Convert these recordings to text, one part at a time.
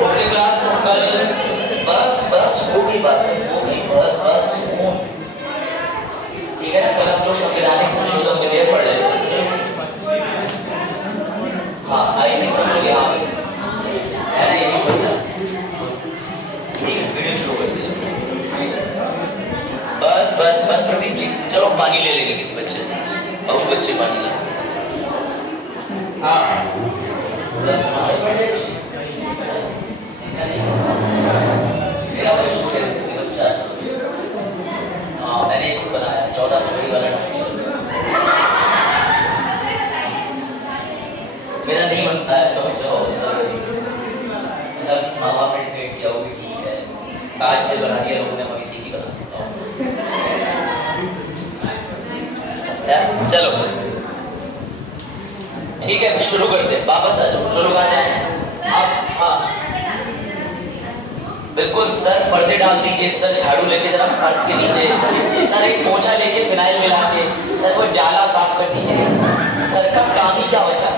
Okay class, कल बस बस वो भी बात है, वो भी बस बस ठीक है ना। कल हम लोग संवैधानिक संशोधन विधेयक पढ़ रहे थे। हाँ आई थिंक हम लोग यहाँ पे है ना, ये भी पढ़ा। ठीक है, वीडियो शुरू करते हैं। बस बस बस प्रदीप जी, चलो पानी ले लेंगे किसी बच्चे से, बहुत बच्चे पानी ले। हाँ बस मेरा वो स्टूडेंट से बस चाहता हूँ। हाँ मैंने एक बनाया 14 फरवरी वाला, मेरा नहीं बनता है, समझ जाओ। मतलब मामा ने डिसाइड किया होगा ठीक है, ताजमहल बना दिया लोगों ने, हम इसी की बना। चलो ठीक है, तो शुरू करते हैं। वापस आ जाओ, चलो आ जाए आप। हाँ बिल्कुल सर, पर्दे डाल दीजिए सर, झाड़ू लेके जरा फर्श के नीचे, सर एक पोछा लेके फिनाइल मिला के सर वो जाला साफ कर दीजिए। सर का काम ही क्या बचा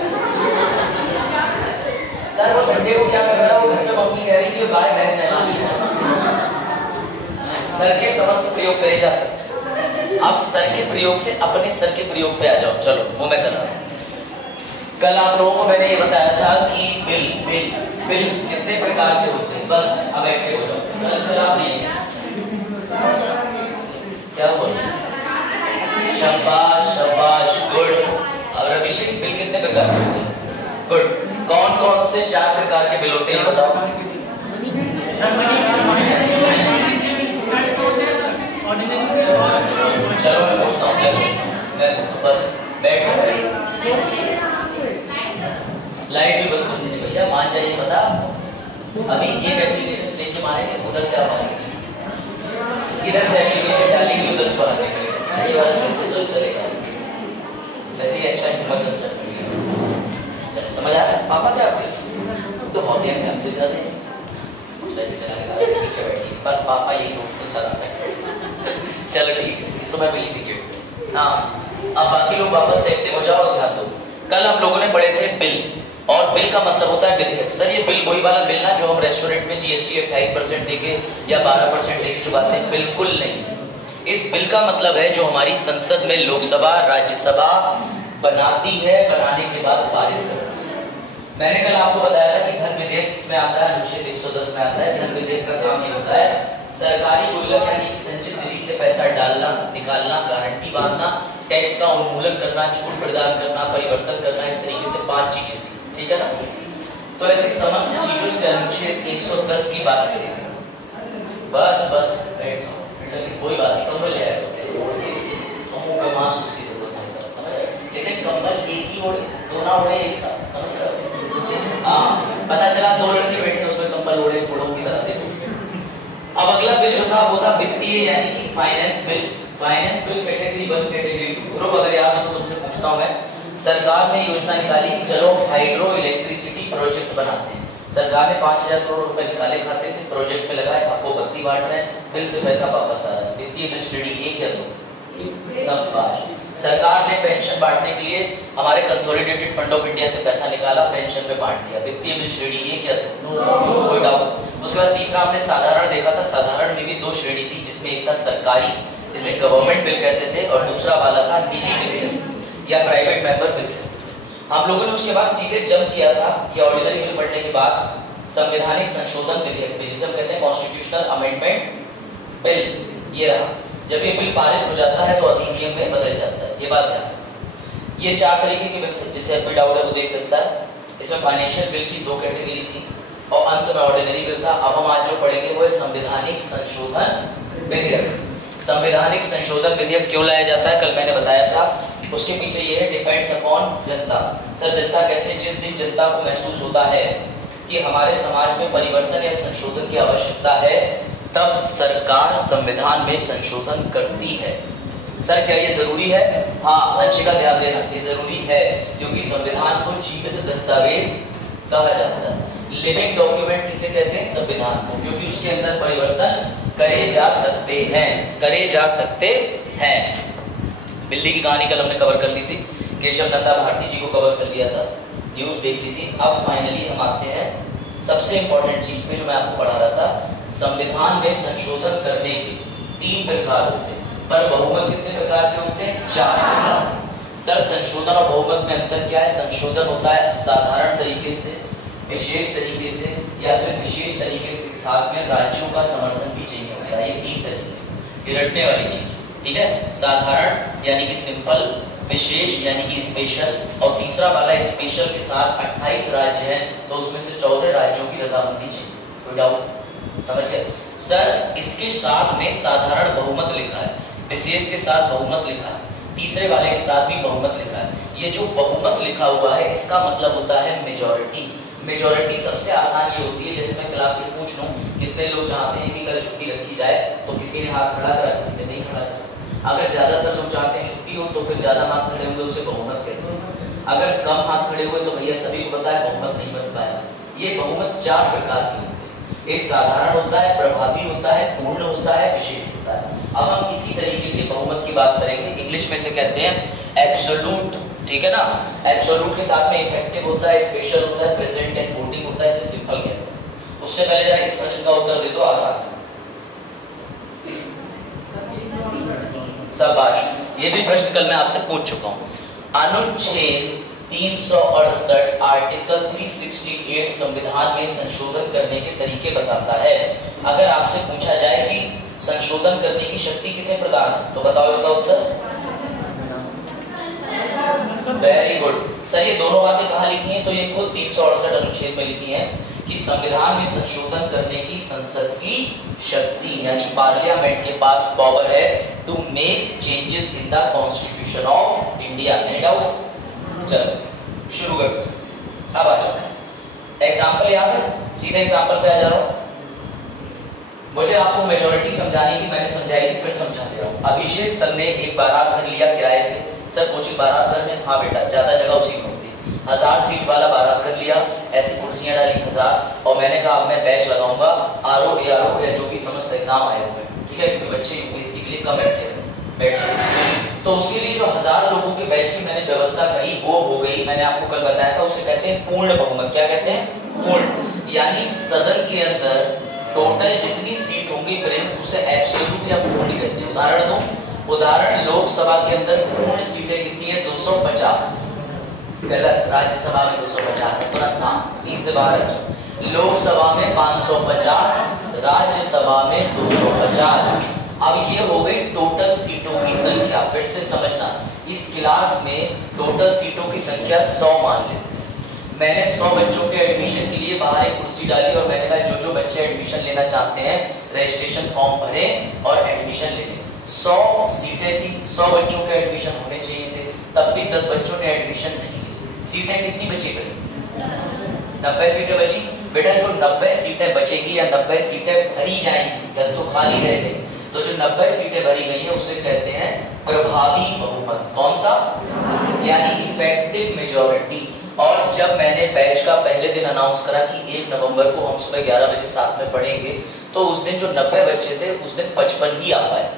सर, वो संडे को क्या कर रहा है, वो घर में मम्मी कह रही है गाय भैंस नहलानी है। सर के समस्त प्रयोग करे जा सकते। आप सर के प्रयोग से अपने सर के प्रयोग पे आ जाओ। चलो वो मैं कर रहा हूँ। कल आप लोगों को मैंने ये बताया था कि बिल बिल बिल कितने प्रकार के होते हैं। बस अब एक्टिव हो जाओ। कल आप नहीं क्या बोल, शाबाश शाबाश, गुड। और अभिषेक बिल कितने प्रकार के होते हैं? गुड। कौन कौन से 4 प्रकार के बिल होते हैं बताओ। चलो मैं पूछता हूँ, बस बैठ जाओ। लाइट भी बंद कर दीजिए भैया, मान जाइए। पता अभी एक एप्लीकेशन लेके मारेंगे, उधर से आप आएंगे, इधर से एप्लीकेशन डालेंगे, उधर से आएंगे। ये वाला जो चलेगा वैसे ही अच्छा ह्यूमन कंसेप्ट है। समझ आ रहा है पापा क्या आपके तो बहुत ही हमसे ज़्यादा है, पीछे बैठिए बस। पापा ये तो सर आता है। चलो ठीक है, इसको मैं मिली थी। हाँ अब बाकी लोग वापस से एक्टिव हो जाओ और ध्यान दो। कल हम लोगों ने पढ़े थे बिल, और बिल का मतलब होता है विधेयक। सर ये बिल वही वाला बिल ना जो हम रेस्टोरेंट में जीएसटी 28% देके या 12% देके चुकाते हैं? बिल्कुल नहीं। इस बिल का मतलब है जो हमारी संसद में लोकसभा राज्यसभा बनाती है, बनाने के बाद पारित करती है। मैंने कल आपको बताया था कि धन विधेयक किसमें आता है, अनुच्छेद 110 में आता है। धन विधेयक का काम ये होता है सरकारी गुल्लक यानी संचित निधि से पैसा डालना, निकालना, गारंटी बांधना, टैक्स का उन्मूलन करना, छूट प्रदान करना, परिवर्तन करना, इस तरीके से 5 चीजें थी, ठीक है ना। तो ऐसी समस्त चीजों से अनुच्छेद 110 की बात करें। बस बस बैठ जाओ, कोई बात नहीं, कंबल ले आए तो मांस उसकी जरूरत है, समझ रहे? लेकिन कंबल एक ही ओढ़े, दो ना ओढ़े एक साथ, समझ रहे? हाँ पता चला 2 लड़के बैठे उसमें कंबल ओढ़े घोड़ों की तरह। देखो अब अगला बिल जो था वो था वित्तीय यानी कि finance bill. Finance bill category 1 category 2। ध्रुव अगर याद हो तो तुमसे पूछता हूं मैं, सरकार ने योजना निकाली कि चलो हाइड्रो इलेक्ट्रिसिटी प्रोजेक्ट बनाते हैं। सरकार ने 5000 करोड़ रुपए निकाले खाते से, प्रोजेक्ट पे लगाए, आपको बत्ती बांट रहे हैं, बिल से पैसा वापस आ रहा है। वित्तीय बिल श्रेणी 1 या 2? सब पास। सरकार ने पेंशन बांटने के लिए हमारे कंसोलिडेटेड फंड ऑफ इंडिया से पैसा निकाला, पेंशन में बांट दिया। वित्तीय बिल श्रेणी 1 या 2? कोई डाउट? उसके बाद तीसरा हमने साधारण देखा था। साधारण में भी 2 श्रेणी थी, जिसमें एक था सरकारी जिसे गवर्नमेंट बिल कहते थे, और दूसरा वाला था निजी विधेयक या प्राइवेट मेंबर बिल। हम लोगों ने उसके बाद सीधे जंप किया था ये ऑर्डिनरी बिल पढ़ने के बाद संवैधानिक संशोधन विधेयक में, जिसे हम कहते हैं कॉन्स्टिट्यूशनल अमेंडमेंट बिल। ये रहा, जब ये बिल पारित हो जाता है तो अधिनियम में बदल जाता है। ये बात ध्यान। ये 4 तरीके के बिल थे, जिससे कोई डाउट है वो देख सकता है। इसमें फाइनेंशियल बिल की 2 कैटेगरी थी और अंत में ऑर्डिनरी बिल था। अब हम आज जो पढ़ेंगे वो है संवैधानिक संशोधन विधेयक। संवैधानिक संशोधन विधेयक क्यों लाया जाता है कल मैंने बताया था, उसके पीछे ये है डिपेंड्स अपॉन जनता। सर जनता कैसे? जिस दिन जनता को महसूस होता है कि हमारे समाज में परिवर्तन या संशोधन की आवश्यकता है, तब सरकार संविधान में संशोधन करती है। सर क्या ये जरूरी है? हाँ अंशिका ध्यान देना, ये जरूरी है क्योंकि संविधान को जीवित दस्तावेज कहा जाता है। लिविंग डॉक्यूमेंट किसे कहते हैं? संविधान को, क्योंकि उसके अंदर परिवर्तन करे जा सकते हैं, करे जा सकते हैं। बिल्ली की कहानी कल हमने कवर कर ली थी, केशव नंदा भारती जी को कवर कर लिया था, न्यूज देख ली थी। अब फाइनली हम आते हैं सबसे इंपॉर्टेंट चीज पे जो मैं आपको पढ़ा रहा था, संविधान में संशोधन करने के 3 प्रकार होते हैं, पर बहुमत कितने प्रकार के होते हैं? 4 प्रकार। सर संशोधन और बहुमत में अंतर क्या है? संशोधन होता है साधारण तरीके से, विशेष तरीके से, या फिर विशेष तरीके से साथ में राज्यों का समर्थन भी चाहिए होता है। ये 3 तरीके, ये रटने वाली चीज, ठीक है। साधारण यानी कि सिंपल, विशेष यानी कि स्पेशल, और तीसरा वाला स्पेशल के साथ 28 राज्य हैं तो उसमें से 14 राज्यों की रजामंदी चाहिए। कोई डाउट? समझ गए सर? इसके साथ में साधारण बहुमत लिखा है, विशेष के साथ बहुमत लिखा है, तीसरे वाले के साथ भी बहुमत लिखा है। ये जो बहुमत लिखा हुआ है इसका मतलब होता है मेजॉरिटी। मेजॉरिटी सबसे आसान ये होती है, जैसे मैं क्लास से पूछ लूं कितने लोग चाहते हैं कि कल छुट्टी रखी जाए, तो किसी ने हाथ खड़ा करा, किसी ने नहीं खड़ा करा। अगर ज्यादातर लोग चाहते हैं छुट्टी हो तो फिर ज्यादा हाथ खड़े होंगे, उसे बहुमत कहते हैं। अगर कम हाथ खड़े हुए तो भैया सभी को पता है बहुमत नहीं बन पाएगा। ये बहुमत 4 प्रकार के होते हैं, एक साधारण होता है, प्रभावी होता है, पूर्ण होता है, विशेष होता है। अब हम इसी तरीके के बहुमत की बात करेंगे। इंग्लिश में से कहते हैं एब्सोल्यूट, ठीक है ना। एब्सोल्यूट के साथ में इफेक्टिव होता है, स्पेशल होता है, प्रेजेंट एंड वोटिंग होता है, इसे सिंपल कहते हैं। उससे पहले जरा इस प्रश्न का उत्तर दे दो आसान। शाबाश, ये भी प्रश्न कल मैं आपसे पूछ चुका हूं। अनुच्छेद 368 आर्टिकल 368 संविधान में संशोधन करने के तरीके बताता है। अगर आपसे पूछा जाए कि संशोधन करने की शक्ति किसे प्रदान है, तो बताओ इसका उत्तर। वेरी गुड सर, ये दोनों बातें कहाँ लिखी हैं? तो ये खुद 368 अनुच्छेद में लिखी हैं कि संविधान में संशोधन करने की संसद की शक्ति, यानी पार्लियामेंट के पास पावर है to make changes in the constitution of India. नहीं डाउट? चलो शुरू करते हैं। अब आ जाओ, एग्जाम्पल याद है? सीधे एग्जाम्पल पे आ जा रहा हूँ। मुझे आपको मेजॉरिटी समझानी थी, मैंने समझाई थी, फिर समझा दे रहा हूँ। अभिषेक सर ने एक बारात घर लिया किराए पे। सर कोचिंग बारात घर में? हाँ बेटा, ज्यादा जगह उसी में होती है। 1000 सीट वाला बारात घर लिया, ऐसी कुर्सियां डाली 1000, और मैंने कहा अब मैं बैच लगाऊंगा आरओ एआरओ या जो भी समस्त एग्जाम आए हुए, ठीक है, क्योंकि बच्चे यूपीएससी के लिए कम बैठते, तो उसके लिए जो 1000 लोगों के बैच की मैंने व्यवस्था करी वो हो गई। मैंने आपको कल बताया था, उसे कहते हैं पूर्ण बहुमत। क्या कहते हैं? पूर्ण। यानी सदन के अंदर टोटल जितनी सीट होंगी प्रिंस, उसे एब्सोल्यूट या पूर्ण कहते हैं। उदाहरण दो, उदाहरण लोकसभा के अंदर पूर्ण सीटें कितनी है? 250। गलत, राज्यसभा में 250 है, तुरंत नाम 3 से बाहर है। लोकसभा में 550, राज्यसभा में 250। अब ये हो गई टोटल सीटों की संख्या। फिर से समझना, इस क्लास में टोटल सीटों की संख्या 100 मान लेते हैं। मैंने 100 बच्चों के एडमिशन के लिए बाहर एक कुर्सी डाली और मैंने कहा जो बच्चे एडमिशन लेना चाहते हैं रजिस्ट्रेशन फॉर्म भरें और एडमिशन ले लें। 100 सीटें थी, 100 बच्चों के एडमिशन होने चाहिए थे, तब भी 10 बच्चों ने एडमिशन नहीं ली। सीटें कितनी बची? 90 सीटें बची। बेटा जो 90 सीटें बचेगी या 90 सीटें भरी जाएंगी, 10 तो खाली रह गई, तो जो 90 सीटें भरी गई हैं उसे कहते हैं प्रभावी बहुमत। कौन सा? यानी इफेक्टिव मेजॉरिटी। और जब मैंने बैच का पहले दिन अनाउंस करा कि 1 नवंबर को हम सुबह 11 बजे साथ में पढ़ेंगे, तो उस दिन जो 90 बच्चे थे उस दिन 55 ही आ पाए,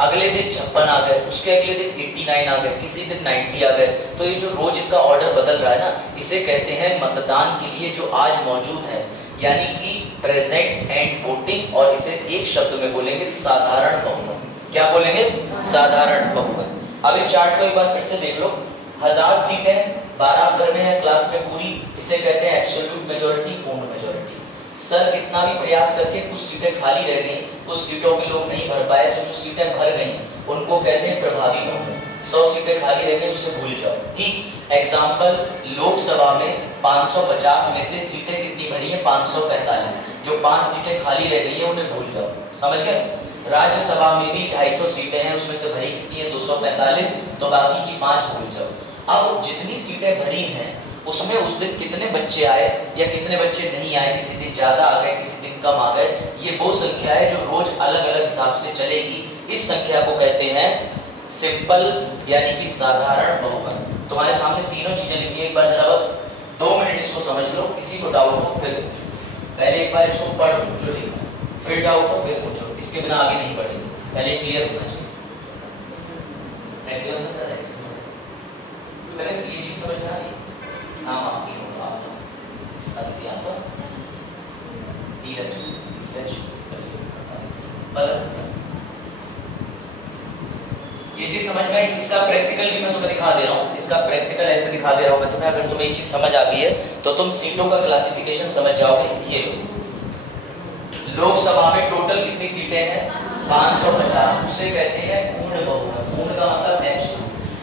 अगले दिन 56 आ गए, उसके अगले दिन 89 आ गए, किसी दिन 90 आ गए। तो ये जो रोज इनका ऑर्डर बदल रहा है ना, इसे कहते हैं मतदान के लिए जो आज मौजूद है, यानी कि प्रेजेंट एंड वोटिंग, और इसे एक शब्द में बोलेंगे साधारण बहुमत। क्या बोलेंगे? साधारण बहुमत। अब इस चार्ट को एक बार फिर से देख लो। 1000 सीटें बारात घर में है, क्लास में पूरी, इसे कहते हैं एब्सोल्यूट मेजॉरिटी, पूर्ण मेजॉरिटी। सर कितना भी प्रयास करके कुछ सीटें खाली रह गई, कुछ सीटों में लोग नहीं भर पाए, तो जो सीटें भर गई उनको कहते हैं प्रभावी बहुमत। 100 सीटें खाली रह गई, उसे भूल जाओ। ठीक एग्जाम्पल, लोकसभा में 550 में से सीटें कितनी भरी है? 545। जो 5 सीटें खाली रह गई है उन्हें भूल जाओ। समझ गए? राज्यसभा में भी 250 सीटें हैं, उसमें से भरी कितनी है? 245, तो बाकी की 5 भूल जाओ। अब जितनी सीटें भरी हैं उसमें उस दिन कितने बच्चे आए या कितने बच्चे नहीं आए, किसी दिन ज्यादा आ गए, किसी दिन कम आ गए, ये वो संख्या है जो रोज अलग अलग हिसाब से चलेगी। इस संख्या को कहते हैं सिंपल यानी कि साधारण बहुमत। तुम्हारे सामने तीनों चीजें लिखी है, एक बार जरा बस 2 मिनट इसको समझ लो। किसी को डाउट हो फिर पहले एक बार इसको पढ़ पूछो, लिखो, फिर डाउट हो फिर पूछो, इसके बिना आगे नहीं बढ़ेंगे, पहले क्लियर होना चाहिए। पहले से ये चीज समझ में आ रही है? नाम आपकी होगा, आप ये चीज समझ में आई। इसका प्रैक्टिकल भी मैं तुम्हें दिखा दे रहा हूँ, इसका प्रैक्टिकल ऐसे दिखा दे रहा हूँ मैं तुम्हें। अगर तुम्हें ये चीज समझ आ गई है तो तुम सीटों का क्लासिफिकेशन समझ जाओगे। ये लोकसभा में टोटल कितनी सीटें हैं? 550। उसे कहते हैं पूर्ण बहुमत। पूर्ण का मतलब एब्सोल्यूट।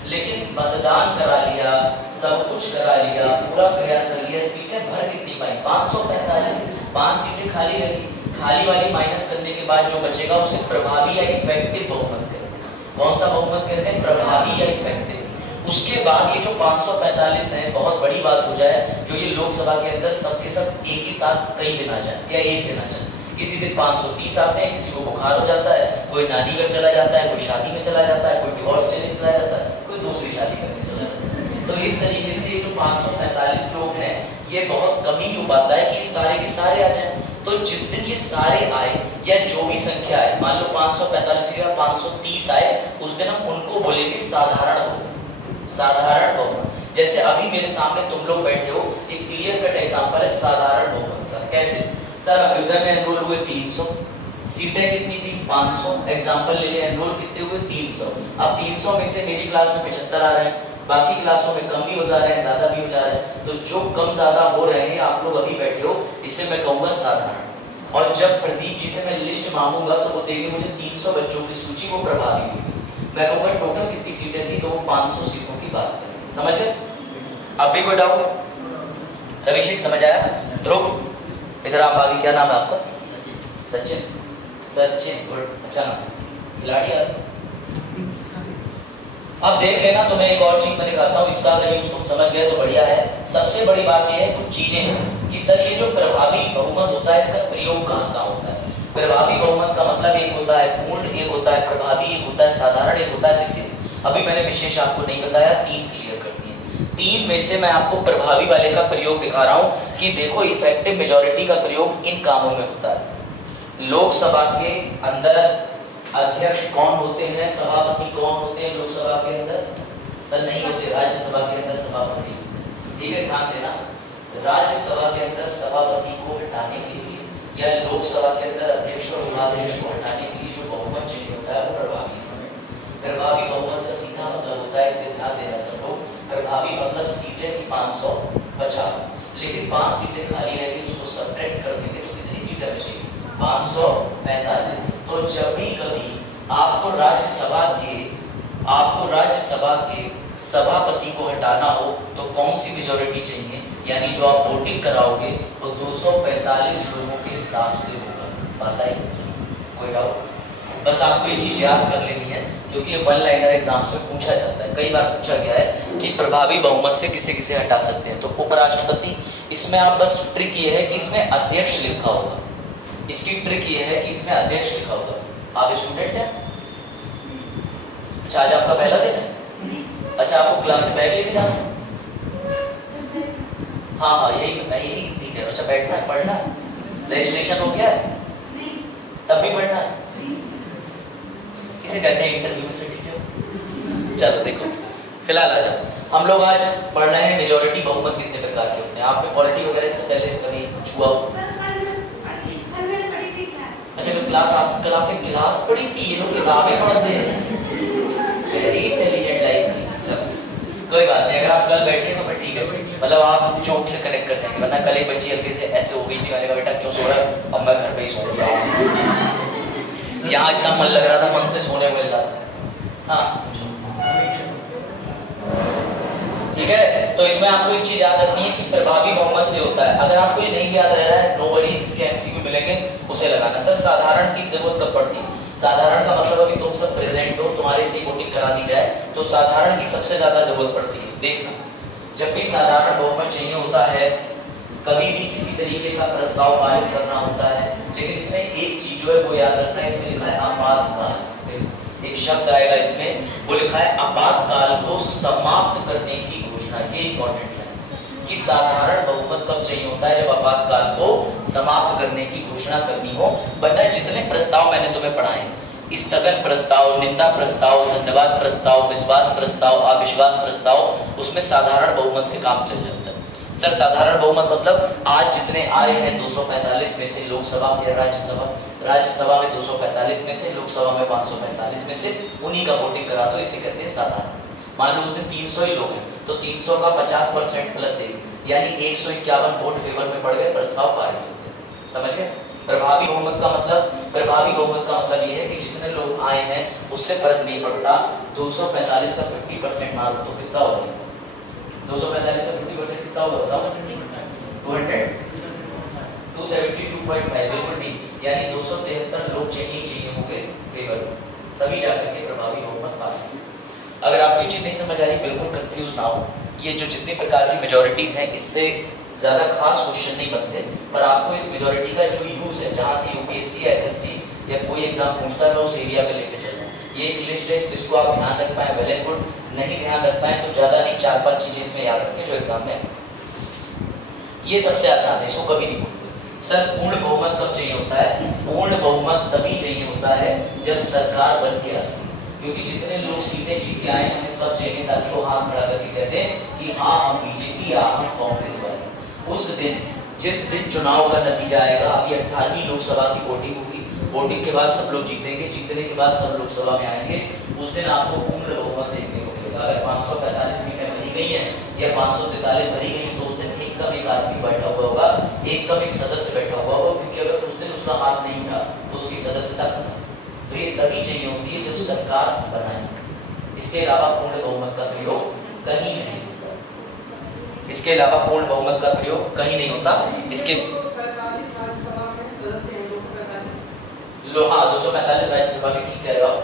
लेकिन मतदान करा लिया, सब कुछ करा लिया, पूरा प्रयास कर लिया, सीटें भर कितनी पाई? 545। 5 सीटें खाली रही। खाली वाली माइनस करने के बाद जो बचेगा उसे प्रभावी या इफेक्टिव बहुमत कहते हैं। कौन सा बहुमत कहते हैं? प्रभावी या इफेक्टिव। उसके बाद ये जो 545 है, बहुत बड़ी बात हो जाए, जो ये लोकसभा के अंदर सबके सब एक ही साथ कई दिन आ जाए या एक दिन आ जाए। किसी दिन 530 आते हैं, किसी को बुखार हो जाता है, कोई नानी घर चला जाता है, कोई शादी में चला जाता है, कोई डिवोर्स लेने चला जाता है, कोई दूसरी शादी करने चला जाता है। तो इस तरीके से जो 545 लोग हैं, ये बहुत कम ही हो पाता है कि सारे के सारे आ जाए। तो जिस दिन ये सारे आए या जो भी संख्या आए, मान लो 545 या 530 आए, उस दिन हम उनको बोलेंगे साधारण बहुमत। साधारण बहुमत। जैसे अभी मेरे सामने तुम लोग बैठे हो, एक क्लियर कट एग्जांपल है साधारण बहुमत का। कैसे? सर अभ्युदय में एनरोल हुए 300, सीटें कितनी थी? 500। एग्जांपल ले ले, एनरोल कितने हुए? 300। अब 300 में से मेरी क्लास में 75 आ रहे हैं, बाकी क्लासों में कम भी हो जा रहे हैं, ज्यादा भी हो जा रहे हैं। तो जो कम ज्यादा हो रहे हैं, आप लोग अभी बैठे हो, इसे मैं कहूंगा साधारण। और जब प्रदीप जी से मैं लिस्ट मांगूंगा तो वो देंगे मुझे 300 बच्चों की सूची, वो प्रभावी होगी। मैं कहूंगा टोटल कितनी सीटें थी, तो वो 500 सीटों की बात करें। समझ गए? अब भी कोई डाउट? अभिषेक समझ आया? ध्रुव इधर आप आगे, क्या नाम है आपका? सचिन। सचिन, अच्छा नाम, खिलाड़ी। अब देख लेना, तो मैं एक और चीज मैं दिखाता हूँ, इसका अगर यूज तुम समझ गए तो बढ़िया है। सबसे बड़ी बात यह है, कुछ चीजें कि सर ये जो प्रभावी बहुमत होता है, इसका प्रयोग कहाँ कहाँ होता है? प्रभावी बहुमत का मतलब एक होता है पूर्ण, एक होता है प्रभावी, एक होता है साधारण, एक होता है विशेष। अभी मैंने विशेष आपको नहीं बताया, 3 क्लियर कर दिए। 3 में से मैं आपको प्रभावी वाले का प्रयोग दिखा रहा हूँ कि देखो इफेक्टिव मेजोरिटी का प्रयोग इन कामों में होता है। लोकसभा के अंदर अध्यक्ष कौन होते हैं? सभापति कौन होते हैं लोकसभा के अंदर? सर नहीं होते, राज्यसभा के अंदर सभापति होते हैं। ठीक है, ध्यान देना। राज्यसभा के अंदर सभापति को हटाने के लिए या लोकसभा के अंदर अध्यक्ष और उपाध्यक्ष को हटाने के लिए जो बहुमत चाहिए होता है वो प्रभावी। प्रभावी बहुमत का सीधा मतलब होता है, इसलिए ध्यान देना सब लोग, प्रभावी मतलब सीटें थी 550, लेकिन 5 सीटें खाली रहेगी, उसको सब्ट्रैक्ट कर देंगे तो कितनी सीटें बचेगी? 545। तो जब भी कभी आपको राज्यसभा के सभापति को हटाना हो तो कौन सी मेजॉरिटी चाहिए? यानी जो आप वोटिंग कराओगे वो 245 लोगों के हिसाब से होगा। बात आई समझ? कोई डाउट? बस आपको ये चीज याद कर लेनी है, क्योंकि ये 1 लाइनर एग्जाम्स में पूछा जाता है। कई बार पूछा गया है कि प्रभावी बहुमत से किसे किसे हटा सकते हैं, तो उपराष्ट्रपति। इसमें आप बस ट्रिक ये है कि इसमें अध्यक्ष लिखा होगा। इसकी ट्रिक ये है कि इसमें अध्यक्ष लिखा होगा। आप स्टूडेंट हैं? अच्छा, आज आपका पहला दिन है? अच्छा, आपको क्लास से बैग लेके जाना है? हाँ, यही नहीं कह रहा। अच्छा, बैठना है, पढ़ना है? रजिस्ट्रेशन हो गया है? तब भी पढ़ना है? इसे कहते हैं इंटरव्यू में सर्टिफिकेट। चलो देखो, फिलहाल आ जाओ, हम लोग आज पढ़ रहे हैं मेजॉरिटी बहुमत कितने प्रकार के होते हैं। आपने पॉलिटी वगैरह से पहले कभी छुआ हो? अच्छा, कल आपने क्लास पढ़ी थी? ये लोग किताबें पढ़ते हैं, वेरी इंटेलिजेंट लाइफ थी। चलो कोई बात नहीं, अगर आप कल बैठे तो फिर ठीक है, मतलब आप चौक से कनेक्ट कर जाएंगे। वरना कल एक बच्ची हल्के से ऐसे हो गई थी, मैंने कहा बेटा क्यों सो रहा है? अब मैं घर पे ही सो गया। यहाँ इतना मन लग रहा था, मन से सोने मिल रहा था। हाँ ठीक है, तो इसमें आपको एक चीज याद रखनी है कि प्रभावी बहुमत से होता है। अगर आपको ये नहीं याद रह रहा है, नो वरीज, इसके एमसीक्यू मिलेंगे, उसे लगाना। सर साधारण की जरूरत कब पड़ती है? साधारण का मतलब अभी तुम सब प्रेजेंट हो, तुम्हारे से वोटिंग करा दी जाए तो साधारण की सबसे ज्यादा जरूरत पड़ती है। देखना, जब भी साधारण बहुमत चाहिए होता है, कभी भी किसी तरीके का प्रस्ताव पारित करना होता है, लेकिन इसमें एक चीज जो है वो याद रखना, इसमें लिखा है आपातकाल। एक शब्द आएगा इसमें, वो लिखा है आपातकाल को समाप्त करने की घोषणा। ये इंपॉर्टेंट है कि साधारण बहुमत कब चाहिए होता है? जब आपातकाल को समाप्त करने की घोषणा करनी हो। वरना जितने प्रस्ताव मैंने तुम्हें पढ़ाए, स्थगन प्रस्ताव, निंदा प्रस्ताव, धन्यवाद प्रस्ताव, विश्वास प्रस्ताव, अविश्वास प्रस्ताव, उसमें साधारण बहुमत से काम चल जाता है। सर साधारण बहुमत मतलब आज जितने आए हैं 245 में से लोकसभा में राज्यसभा में 245 में से, लोकसभा में 545 में से, उन्हीं का वोटिंग करा दो, इसे कहते हैं साधारण। मान लो उस दिन 300 ही लोग हैं तो 300 का 50% प्लस 1 यानी 151 वोट फेवर में पड़ गए, प्रस्ताव पारित हो गया। समझ गए? प्रभावी बहुमत का मतलब ये है कि जितने लोग आए हैं उससे फर्क नहीं पड़ता। 245 का 50% मान लो तो कितना होगा? 245 का 50% कितना होगा बताओ? 272.5 बिल्कुल ठीक, यानी 273 लोग चाहिए होंगे फेवर, तभी जाकर के प्रभावी बहुमत पास। अगर आपको ये चीज नहीं समझ आ रही बिल्कुल कंफ्यूज ना हो, ये जो जितनी प्रकार की मेजॉरिटीज हैं इससे ज़्यादा खास क्वेश्चन नहीं बनते, पर आपको इस मेजॉरिटी का जो यूज़ है, जहाँ से यूपीएससी एसएससी या कोई एग्जाम पूछता है मैं उस एरिया पे लेके चल रहा हूँ। ये एक लिस्ट है, इस लिस्ट को आप ध्यान रख पाए वेल एंड गुड, नहीं ध्यान रख पाए तो ज़्यादा नहीं 4-5 चीज़ें इसमें याद रखें जो एग्जाम में। ये सबसे आसान है, इसको कभी नहीं भूलते। सर पूर्ण बहुमत कब चाहिए होता है? पूर्ण बहुमत तभी चाहिए होता है जब सरकार बन के आती है, क्योंकि जितने लोग सीटें जीत के आए हमें सब चाहिए ताकि वो हाथ खड़ा करके कहते हैं कि हाँ हम बीजेपी या हम कांग्रेस वाले। उस दिन जिस दिन चुनाव का नतीजा आएगा, अभी 18वीं लोकसभा की वोटिंग होगी, वोटिंग के बाद सब लोग जीतेंगे, जीतने के बाद सब लोकसभा में आएंगे, उस दिन आपको पूर्ण बहुमत देखने को मिलेगा। अगर 545 सीटें भरी गई हैं या 543 भरी गई तो उस दिन एक कम एक आदमी बैठा हुआ होगा, एक कम एक सदस्य बैठा हुआ होगा, क्योंकि अगर उस दिन उसका हाथ नहीं उठा तो उसकी सदस्यता खत्म। तो ये तभी चाहिए होती है जब सरकार बनाए। इसके अलावा पूर्ण बहुमत का प्रयोग कहीं नहीं होता, इसके अलावा पूर्ण बहुमत का प्रयोग कहीं नहीं होता। इसके लो हाँ 245 राज्यसभा के, ठीक कह रहे हो आप।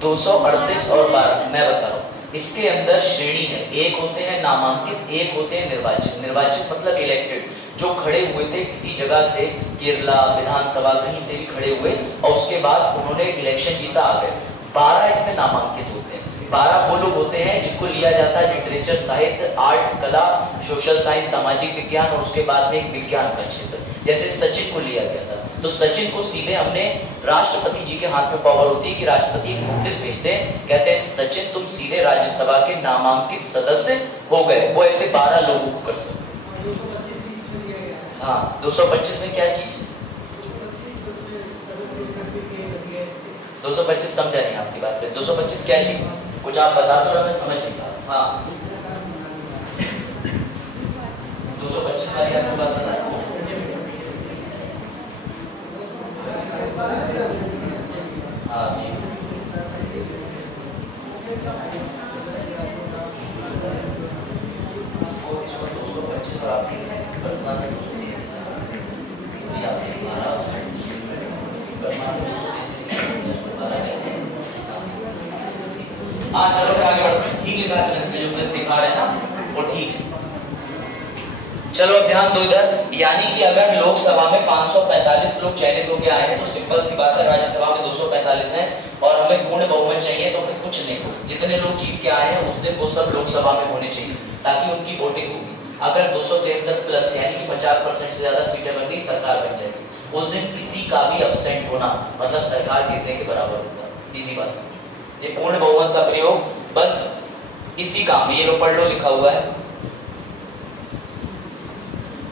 238 और 12 मैं बता रहा हूँ, इसके अंदर श्रेणी है, एक होते हैं नामांकित, एक होते हैं निर्वाचित। निर्वाचित मतलब इलेक्टेड, जो खड़े हुए थे किसी जगह से, केरला विधानसभा कहीं से भी खड़े हुए और उसके बाद उन्होंने इलेक्शन जीता आ गए। 12 इसमें नामांकित होते हैं। 12 वो लोग होते हैं जिनको लिया जाता है लिटरेचर, साहित्य, आर्ट, कला, सोशल साइंस, सामाजिक विज्ञान और उसके बाद में एक विज्ञान का क्षेत्र। जैसे सचिन को लिया गया था तो सचिन को सीधे हमने, राष्ट्रपति जी के हाथ में पावर होती है कि राष्ट्रपति एक नोटिस भेजते हैं, कहते हैं सचिन तुम सीधे राज्यसभा के नामांकित सदस्य हो गए। वो ऐसे 12 लोगों को कर सकते। हाँ 225 में क्या चीज? 225 समझा नहीं आपकी बात पे। 225 क्या चीज? कुछ आप बता दो ना, मैं समझ नहीं पा। हाँ 225 वाली आपको बात बता। हाँ इसको 225 और आपकी वर्तमान में 233, इसलिए आपने हमारा वर्तमान में 233 हाँ चलो फिर आगे बढ़ते हैं। ठीक लिखा है जो मैंने सिखा रहे हैं ना वो ठीक है। चलो ध्यान दो इधर, यानी कि अगर लोकसभा में 545 लोग चयनित होकर आए हैं तो सिंपल सी बात है राज्यसभा में 245 हैं और हमें पूर्ण बहुमत चाहिए, तो फिर कुछ नहीं, जितने लोग जीत के आए हैं उस दिन वो सब लोकसभा में होने चाहिए ताकि उनकी वोटिंग होगी। अगर 273 प्लस यानी कि 50% से ज्यादा सीटें बन गई, सरकार बन जाएगी। उस दिन किसी का भी अब्सेंट होना मतलब सरकार गिरने के बराबर होता है, सीधी बात समझिए। ये पूर्ण बहुमत का प्रयोग बस इसी काम में, ये लो पढ़ लो लिखा हुआ है।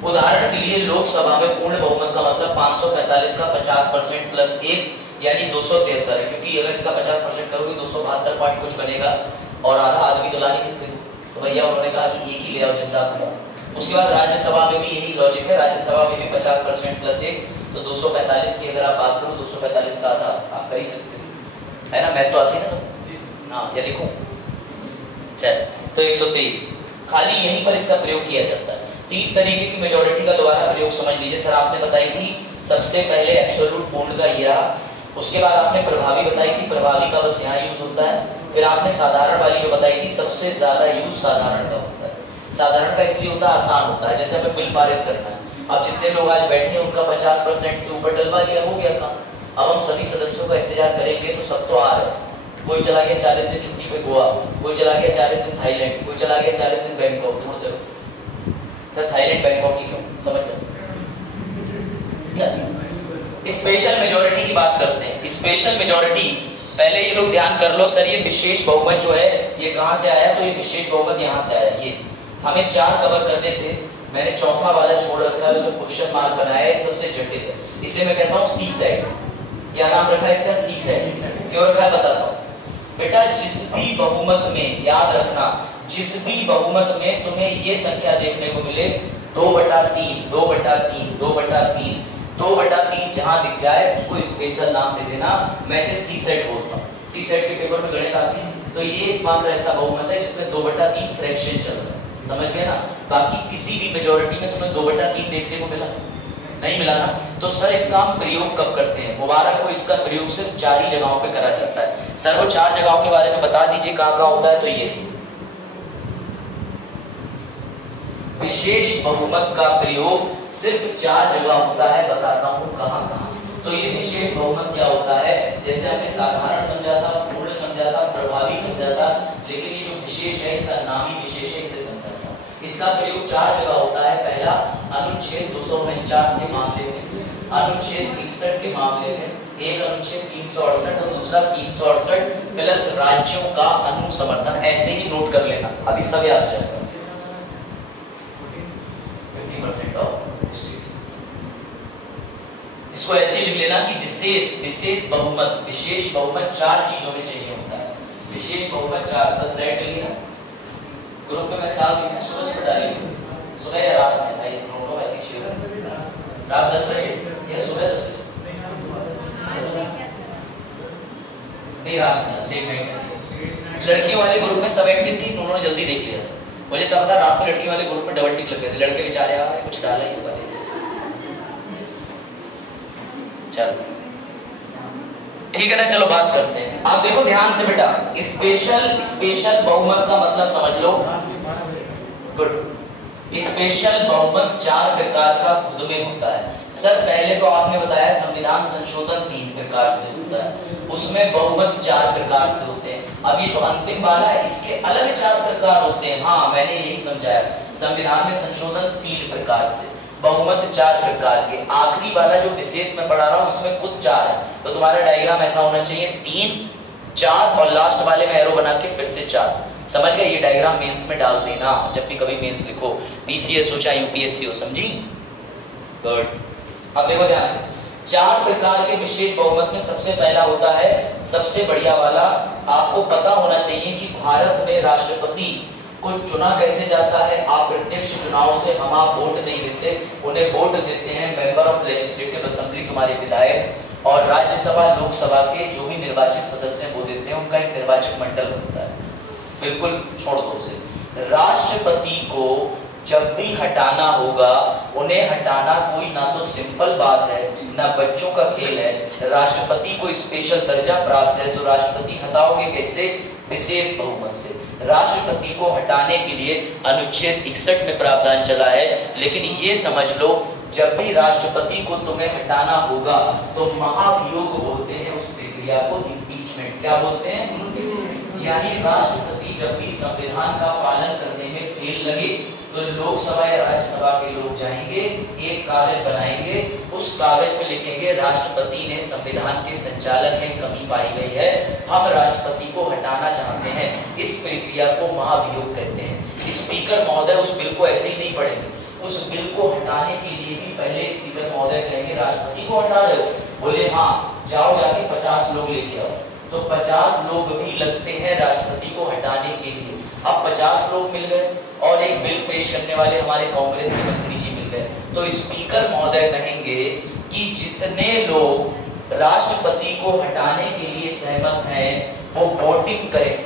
उदाहरण के लिए लोकसभा में पूर्ण बहुमत का मतलब 545 का 50% प्लस 1 यानी 273 है, क्योंकि अगर इसका 50% करोगे 272 पॉइंट कुछ बनेगा और आधा आदमी तो ला नहीं सकते, तो भैया उन्होंने कहा कि एक ही ले आओ जनता को। उसके बाद राज्यसभा में भी यही लॉजिक है, राज्यसभा में भी 50% प्लस 1 तो 245 की अगर आप बात करो 245 से आधा आप कर ही सकते हो, है ना? मैथ तो आती है ना सब। हाँ या लिखूं चल तो 123 खाली यहीं पर इसका प्रयोग किया जाता है। 3 तरीके की मेजॉरिटी का दोबारा प्रयोग समझ लीजिए। सर आपने बताई थी सबसे पहले एब्सोल्यूट पूर्ण का ये रहा, उसके बाद आपने प्रभावी बताई थी, प्रभावी का बस यहाँ यूज होता है। फिर आपने साधारण वाली जो बताई थी सबसे ज्यादा यूज साधारण का होता है। साधारण का इसलिए होता है आसान होता है, जैसे हमें बिल पारित करना है। अब जितने लोग आज बैठे हैं उनका 50% से ऊपर डलवा लिया, हो गया काम। अब हम सभी सदस्यों का इंतजार करेंगे तो सब तो आ रहे हैं। कोई चला गया 40 दिन छुट्टी पे गोवा, कोई चला गया 40 दिन थाईलैंड, कोई चला गया 40 दिन बैंकॉक। सर थाईलैंड बैंकॉक की क्यों, समझ लो। स्पेशल मेजॉरिटी की बात करते हैं। स्पेशल मेजॉरिटी पहले ये लोग ध्यान कर लो सर, ये विशेष बहुमत जो है ये कहाँ से आया, तो ये विशेष बहुमत यहाँ से आया। ये हमें 4 कवर करने थे, मैंने चौथा वाला छोड़ रखा है, उसमें क्वेश्चन मार्क बनाया है, सबसे जटिल है, इसे मैं कहता हूँ सी सेट। क्या नाम रखा है इसका? सी सेट। क्यों रखा है बताता हूँ बेटा। जिस भी बहुमत में, याद रखना, जिस भी बहुमत में तुम्हें ये संख्या देखने को मिले 2/3, 2/3, 2/3, 2/3 जहां दिख जाए उसको स्पेशल नाम दे देना। मैं इसे सी सेट बोलता हूँ। सी सेट के पेपर में गणित आती है, तो ये एकमात्र ऐसा बहुमत है जिसमें 2/3 फ्रैक्शन चल रहा है, समझ गए ना। बाकी किसी भी मेजॉरिटी में तुम्हें 2/3 देखने को मिला नहीं मिला ना। तो सर इसका हम प्रयोग कब करते हैं? मुबारक को इसका प्रयोग सिर्फ 4 ही जगहों पे करा जाता है। सर वो 4 जगहों के बारे में बता दीजिए कहाँ कहाँ होता है। तो ये विशेष बहुमत का प्रयोग सिर्फ 4 जगह होता है, बताता हूँ कहाँ कहाँ। तो ये विशेष बहुमत क्या होता है? जैसे हमने साधारण समझा था, पूर्ण समझा था, प्रभावी समझा था, लेकिन ये जो विशेष है इसका नाम ही विशेष है, इसे समझा था। इसका प्रयोग 4 जगह होता है। पहला अनुच्छेद 249 के मामले में, अनुच्छेद 61 के मामले में, एक अनुच्छेद 368 और दूसरा 368 प्लस राज्यों का अनुसमर्थन। ऐसे ही नोट कर लेना, अभी सब याद हो जाएगा। 50% ऑफ स्टेट्स, इसको ऐसे लिख लेना कि विशेष बहुमत, विशेष बहुमत 4 चीजों में चाहिए होता है। विशेष बहुमत 4, 10 रेड लिया ग्रुप में मैंने डाल दिया, सुबह सुबह डालिए, सुबह या रात में, भाई नोटों में ऐसी चीज रात 10 बजे या सुबह 10 बजे, नहीं रात में, लेट नाइट। लड़कियों वाले ग्रुप में सब एक्टिव थी, उन्होंने जल्दी देख लिया। मुझे तब पता रात में लड़कियों वाले ग्रुप में डबल टिक लग गए थे, लड़के बेचारे आ रहे कुछ डाला ही नहीं। चल ठीक है ना, चलो बात करते हैं। आप देखो ध्यान से बेटा, स्पेशल बहुमत का मतलब समझ लो। गुड। स्पेशल बहुमत 4 प्रकार का खुद में होता है। सर पहले तो आपने बताया संविधान संशोधन 3 प्रकार से होता है, उसमें बहुमत 4 प्रकार से होते हैं। अब ये जो अंतिम वाला है इसके अलग 4 प्रकार होते हैं। हाँ मैंने यही समझाया, संविधान में संशोधन 3 प्रकार से, बहुमत 4 प्रकार के। आखिरी वाला जो विशेष में पढ़ा रहा हूँ उसमें खुद 4 है, तो तुम्हारा डायग्राम ऐसा होना चाहिए 3, 4 और लास्ट वाले में एरो बना के फिर से 4। समझ गए? ये डायग्राम मेंस में डाल देना जब भी कभी मेंस लिखो, पीसीएस हो चाहे यूपीएससी हो, समझी? गुड। अब देखो ध्यान से, 4 प्रकार के विशेष बहुमत में सबसे पहला होता है, सबसे बढ़िया वाला, आपको पता होना चाहिए कि भारत में राष्ट्रपति को चुना कैसे जाता है। अप्रत्यक्ष चुनाव से, हम आप वोट नहीं देते, उन्हें वोट देते हैं मेंबर ऑफ लेजिस्लेटिव असेंबली, तुम्हारे विधायक, और राज्यसभा लोकसभा के जो भी निर्वाचित सदस्य वो देते हैं, उनका एक निर्वाचक मंडल होता है। बिल्कुल छोड़ दो उसे। राष्ट्रपति को जब भी हटाना होगा, उन्हें हटाना कोई ना तो सिंपल बात है ना बच्चों का खेल है। राष्ट्रपति को स्पेशल दर्जा प्राप्त है, तो राष्ट्रपति हटाओगे कैसे? विशेष बहुमत से। राष्ट्रपति को हटाने के लिए अनुच्छेद 61 में प्रावधान चला है, लेकिन ये समझ लो जब भी राष्ट्रपति को तुम्हें हटाना होगा तो महाभियोग बोलते हैं उस प्रक्रिया को, इम्पीचमेंट। क्या बोलते हैं? यानी राष्ट्रपति जब भी संविधान का पालन करने में फेल लगे तो लोकसभा या राज्यसभा के लोग जाएंगे, एक कागज बनाएंगे, उस कागज पे लिखेंगे राष्ट्रपति ने संविधान के संचालन में कमी पाई गई है, हम राष्ट्रपति को हटाना चाहते हैं। इस प्रक्रिया को महाभियोग कहते हैं। स्पीकर महोदय उस बिल को ऐसे ही नहीं पढ़ेंगे, उस बिल को हटाने के लिए भी पहले स्पीकर महोदय कहेंगे राष्ट्रपति को हटा दो, बोले हाँ जाओ जाके 50 लोग लेके आओ, तो 50 लोग भी लगते हैं राष्ट्रपति को हटाने के लिए। अब 50 लोग मिल गए और एक बिल पेश करने वाले हमारे कांग्रेस के मंत्री जी मिल गए, तो स्पीकर महोदय कहेंगे कि जितने लोग राष्ट्रपति को हटाने के लिए सहमत हैं वो वोटिंग करें।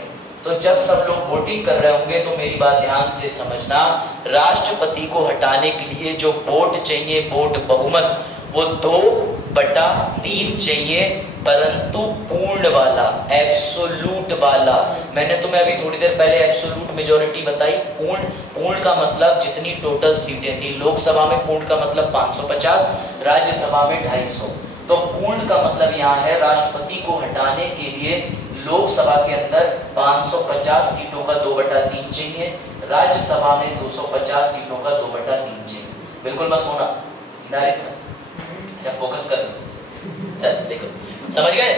तो जब सब लोग वोटिंग कर रहे होंगे तो मेरी बात ध्यान से समझना, राष्ट्रपति को हटाने के लिए जो वोट चाहिए, वोट बहुमत, वो 2/3 चाहिए, परंतु पूर्ण वाला, एब्सोल्यूट वाला। मैंने तुम्हें अभी थोड़ी देर पहले एब्सोल्यूट मेजॉरिटी बताई। पूर्ण का मतलब जितनी टोटल सीटें थी, लोकसभा में पूर्ण का मतलब 550, राज्यसभा में 250। तो पूर्ण का मतलब यहाँ है राष्ट्रपति को हटाने के लिए लोकसभा के अंदर 550 सीटों का 2/3 चाहिए, राज्यसभा में 250 सीटों का 2/3 चाहिए। बिल्कुल मत सोना, फोकस कर। चल देखो, समझ गए?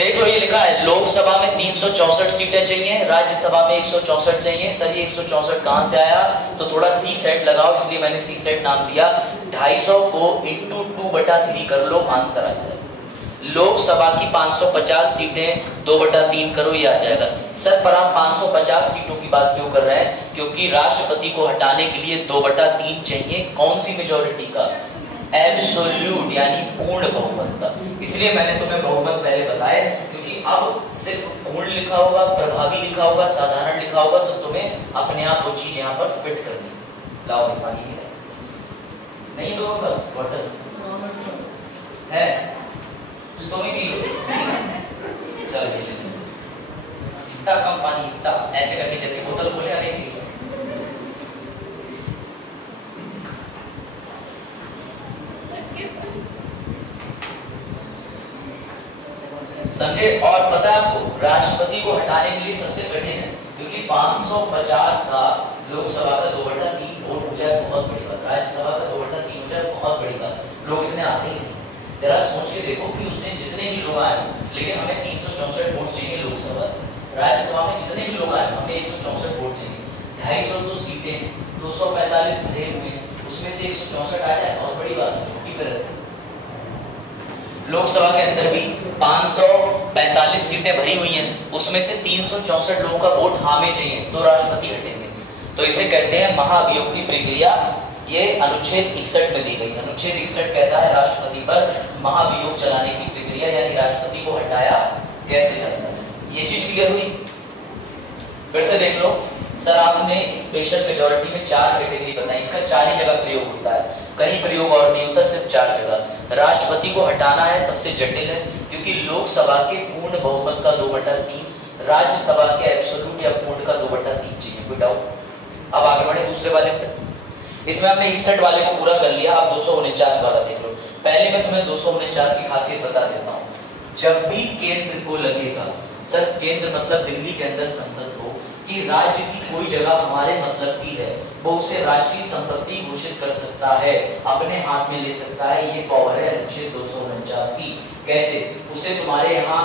देख लो, ये लिखा है लोकसभा में 364 सीटें चाहिए, राज्यसभा में 164 चाहिए। सर ये 164 कहां से आया? तो थोड़ा सी सेट लगाओ, इसलिए मैंने सी सेट नाम दिया। 250 को इंटू 2/3 कर लो, आंसर आ जाएगा। लोकसभा की 550 सीटें 2/3 करो, ये आ जाएगा। सर पर आप 550 सीटों की बात क्यों कर रहे हैं? क्योंकि राष्ट्रपति को हटाने के लिए 2/3 चाहिए। कौन सी मेजोरिटी का? एब्सोल्यूट, यानी पूर्ण बहुमत का। इसलिए मैंने तुम्हें बहुमत पहले बताया, क्योंकि अब सिर्फ पूर्ण लिखा होगा, प्रभावी लिखा होगा, साधारण लिखा होगा, तो तुम्हें अपने आप वो चीज यहाँ पर फिट करनी। लाओ पानी नहीं तो बस बॉटल है, तुम ही पी लो। चल पी ले, इतना कम पानी, इतना ऐसे करके जैसे बोतल खोले अरे पी लो। समझे? और पता है आपको, राष्ट्रपति को हटाने के लिए सबसे कठिन है, क्योंकि 550 का लोकसभा का 2/3 वोट हो जाए बहुत बड़ी बात, राज्यसभा का 2/3 हो जाए बहुत बड़ी बात। लोग इतने आते ही नहीं। जरा सोच के देखो कि उस दिन जितने भी लोग आए, लेकिन हमें 364 वोट चाहिए लोकसभा से, राज्यसभा में जितने भी लोग आए हमें 164 वोट चाहिए। 250 तो सीटें हैं, 245 भरे हुए हैं, उसमें से 164 आ जाए बहुत बड़ी बात है, छुट्टी पे रहते। लोकसभा के अंदर भी 545 सीटें भरी हुई हैं, उसमें से 364 लोगों का वोट हाँ में चाहिए, तो राष्ट्रपति हटेंगे। तो इसे कहते हैं महाभियोग की प्रक्रिया। ये अनुच्छेद 61 में दी गई। अनुच्छेद 61 कहता है राष्ट्रपति पर महाभियोग चलाने की प्रक्रिया, यानी राष्ट्रपति को हटाया कैसे जाता है। ये चीज क्लियर हुई? फिर से देख लो। सर आपने स्पेशल मेजॉरिटी में 4 कैटेगरी बताई, इसका 4 ही जगह प्रयोग होता है, कहीं प्रयोग और नहीं होता, सिर्फ 4 जगह। राष्ट्रपति को हटाना है, सबसे जटिल है, क्योंकि लोकसभा के पूर्ण बहुमत का 2/3, राज्यसभा के एब्सोल्यूट या पूर्ण का 2/3 चाहिए। कोई डाउट? अब आगे बढ़े दूसरे वाले पे। इसमें हमने 61 वाले को पूरा कर लिया, अब 249 वाला देख लो। पहले मैं तुम्हें 249 की खासियत बता देता हूँ। जब भी केंद्र को लगेगा, सर केंद्र मतलब दिल्ली के अंदर संसद हो, कि राज्य की कोई जगह हमारे मतलब की है, वो उसे राष्ट्रीय संपत्ति घोषित कर सकता है, अपने हाथ में ले सकता है। ये पावर है अनुच्छेद 249 की। कैसे? उसे तुम्हारे यहाँ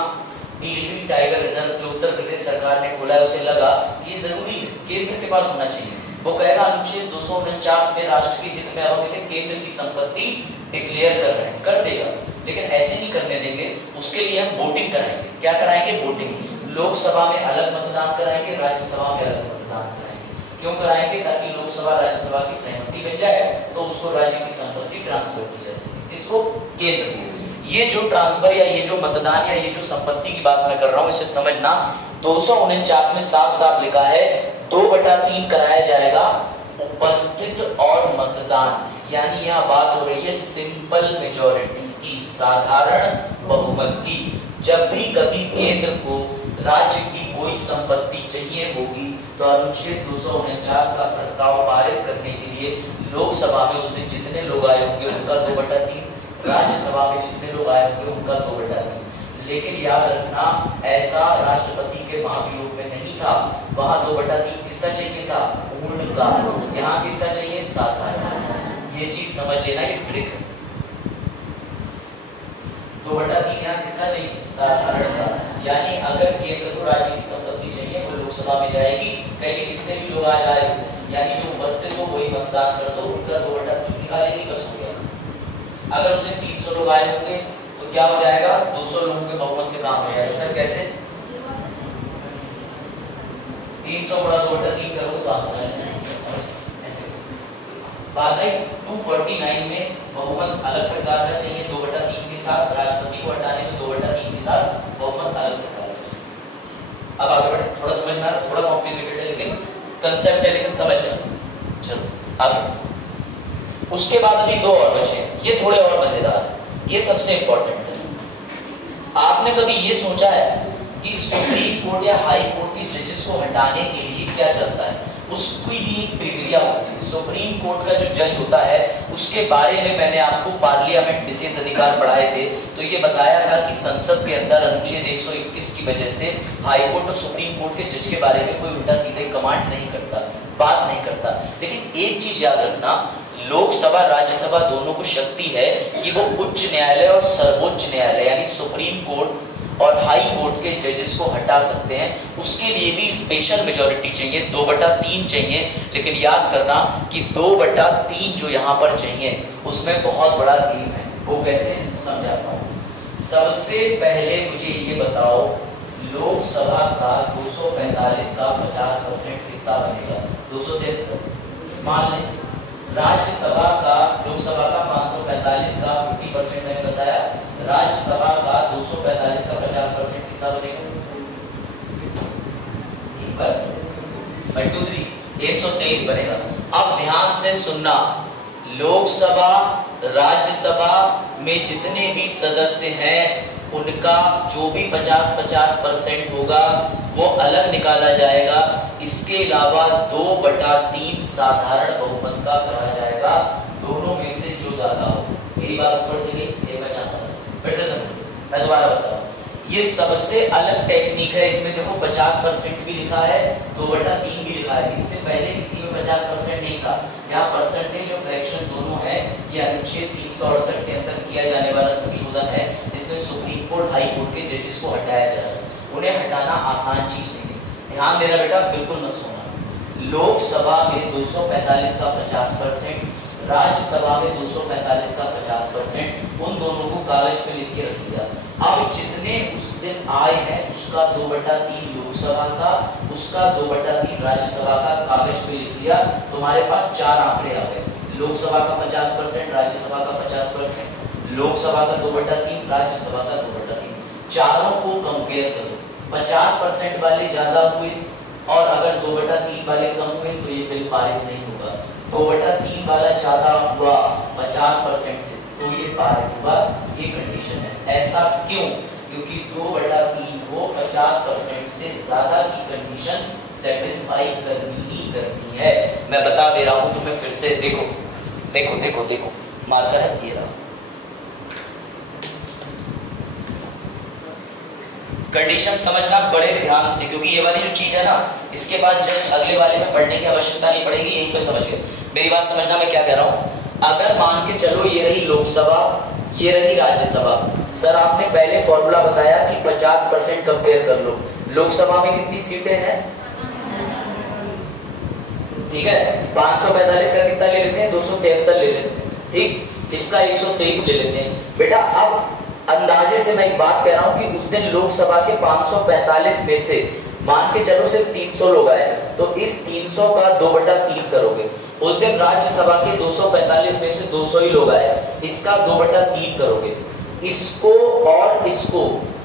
पीलीभीत टाइगर रिजर्व जो उत्तर प्रदेश सरकार ने खोला है, उसे लगा कि ये जरूरी है, केंद्र के पास होना चाहिए। वो कहेगा अनुच्छेद 249 में राष्ट्र के हित में अब हम इसे केंद्र की संपत्ति डिक्लेयर कर रहे हैं, कर देगा। लेकिन ऐसे नहीं करने देंगे, उसके लिए हम वोटिंग कराएंगे। क्या कराएंगे? वोटिंग। लोकसभा में अलग मतदान कराएंगे, राज्यसभा में अलग मतदान कराएंगे। क्यों कराएंगे? ताकि लोकसभा राज्यसभा की सहमति मिल जाए तो उसको राज्य की संपत्ति ट्रांसफर की जा सके। किसको? केंद्र को। ये जो ट्रांसफर या ये जो मतदान या ये जो संपत्ति की बात मैं कर रहा हूं, इसे समझना। 249 में साफ साफ लिखा है 2/3 कराया जाएगा उपस्थित और मतदान, यानी यह बात हो रही है सिंपल मेजॉरिटी की, साधारण बहुमत की। जब भी कभी केंद्र को राज्य की कोई संपत्ति चाहिए होगी, तो अनुच्छेद 249 का प्रस्ताव पारित करने के लिए लोकसभा में उस दिन जितने लोग आए होंगे उनका 2/3, राज्यसभा में जितने लोग आए होंगे उनका 2/3। लेकिन याद रखना, ऐसा राष्ट्रपति के महाभियोग में नहीं था। वहां 2/3 किसका चाहिए था? पूर्ण का। यहाँ किसका चाहिए? साधारण। ये चीज समझ लेना, ये ट्रिक है। 2/3 यहाँ किसका चाहिए? साधारण का। यानी अगर केंद्र को राज्य की संपत्ति चाहिए, वो लोकसभा में जाएगी, कहेगी जितने भी लोग आज आए, यानी जो उपस्थित हो वही मतदान कर दो, उनका 2/3 निकालेगी, बस हो गया। अगर उस दिन 300 लोग आए होंगे तो क्या हो जाएगा? 200 लोगों के बहुमत से काम हो जाएगा। सर कैसे? 300 गुणा 2/3 करोगे तो आंसर आ जाएगा। ऐसे बात है। 249 में बहुमत अलग प्रकार का चाहिए 2/3 के साथ, राष्ट्रपति को हटाने में 2/3 के साथ बहुमत अलग प्रकार का चाहिए। अब आगे बढ़े। थोड़ा समझ में आ रहा है, थोड़ा कॉम्प्लिकेटेड है, लेकिन कंसेप्ट है, लेकिन समझ जाओ। चलो आगे। उसके बाद अभी 2 और बचे, ये थोड़े और मजेदार हैं, ये सबसे इंपॉर्टेंट है। आपने कभी ये सोचा है कि सुप्रीम कोर्ट या हाई कोर्ट के जजेस को हटाने के लिए क्या चलता है? उसकी भी एक प्रक्रिया होती है। सुप्रीम कोर्ट का जो जज होता है, उसके बारे में मैंने आपको पार्लियामेंट विशेष अधिकार पढ़ाए थे, तो ये बताया था कि संसद के अंदर अनुच्छेद 121 की वजह से हाई कोर्ट और सुप्रीम कोर्ट के जज के बारे में कोई उल्टा सीधे कमांड नहीं करता, बात नहीं करता। लेकिन एक चीज याद रखना, लोकसभा राज्यसभा दोनों को शक्ति है कि वो उच्च न्यायालय और सर्वोच्च न्यायालय यानी सुप्रीम कोर्ट और हाई कोर्ट के जजेस को हटा सकते हैं, उसके लिए भी स्पेशल मेजॉरिटी चाहिए, 2/3 चाहिए। लेकिन याद करना कि 2/3 जो यहाँ पर चाहिए उसमें बहुत बड़ा गेम है। वो कैसे समझाता हूँ। सबसे पहले मुझे ये बताओ, लोकसभा का 245 का 50% कितना बनेगा? 273। मान लें राज्यसभा का, लोकसभा का 545 का 50% मैंने बताया, राज्यसभा का 245 का 50% कितना बनेगा? 123 बनेगा। अब ध्यान से सुनना, लोकसभा राज्यसभा में जितने भी सदस्य हैं उनका जो भी 50-50% होगा वो अलग निकाला जाएगा। इसके अलावा 2/3 साधारण बहुमत का करा जाएगा, दोनों में से जो ज्यादा हो। मेरी बात ऊपर से नहीं, ये मैं चाहता हूँ फिर से समझो, मैं दोबारा बता रहा हूँ। ये सबसे अलग टेक्निक है। इसमें देखो 50% भी लिखा है, 2/3 भी लिखा है। इससे पहले किसी में 50% नहीं था। यहाँ परसेंटेज और फ्रैक्शन दोनों है। ये अनुच्छेद 368 के अंदर किया जाने वाला संशोधन है, जिसमें सुप्रीम कोर्ट, हाई कोर्ट के जजेस को हटाया जा रहा है। उन्हें हटाना आसान चीज नहीं है। ध्यान देना बेटा, बिल्कुल मत सोना। लोकसभा में 245 का 50%, राज्यसभा में 245 का 50%, उन दोनों को कागज पे लिख के रख दिया। अब जितने उस दिन आए हैं उसका 2/3 लोकसभा का, उसका 2/3 राज्यसभा का कागज पे लिख दिया। तुम्हारे पास 4 आंकड़े आ गए, लोकसभा का 50%, राज्यसभा का 50%, लोकसभा का 2/3, राज्यसभा का 2/3। चारों को कंपेयर करो, 50% वाले ज्यादा हुए और अगर 2/3 वाले कम हुए तो ये बिल पारित नहीं होगा। 2/3 वाला ज्यादा हुआ 50% से तो ये पारित हुआ। ये कंडीशन है। ऐसा क्यों? क्योंकि 2/3 को 50% से ज्यादा की कंडीशन सेटिस्फाई करनी है। मैं बता दे रहा हूं तुम्हें फिर से, देखो देखो देखो देखो, मार्कर है ये रहा। कंडीशन समझना बड़े ध्यान से, क्योंकि ये वाली जो चीज है ना, इसके बाद जस्ट अगले वाले में पढ़ने की आवश्यकता नहीं पड़ेगी, यहीं पे समझ गए। मेरी बात समझना, मैं क्या कह रहा हूं। अगर मान के चलो ये रही लोकसभा, ये रही राज्यसभा। सर आपने पहले फॉर्मूला बताया कि 50% कंपेयर कर लो। लोकसभा में कितनी सीटें हैं? ठीक है, 545 का कितना ले लेते हैं? 273 ले लेते हैं। ठीक, इसका 123 ले लेते हैं। बेटा अब अंदाजे से मैं एक बात कह रहा हूं कि उस दिन लोकसभा के 545 में से मान के चलो सिर्फ 300 लोग आए, तो इस 300 का 2/3 करोगे। उस दिन राज्यसभा के 245 में से 200 ही लोग आए, इसका 2/3 करोगे। इसको और इसको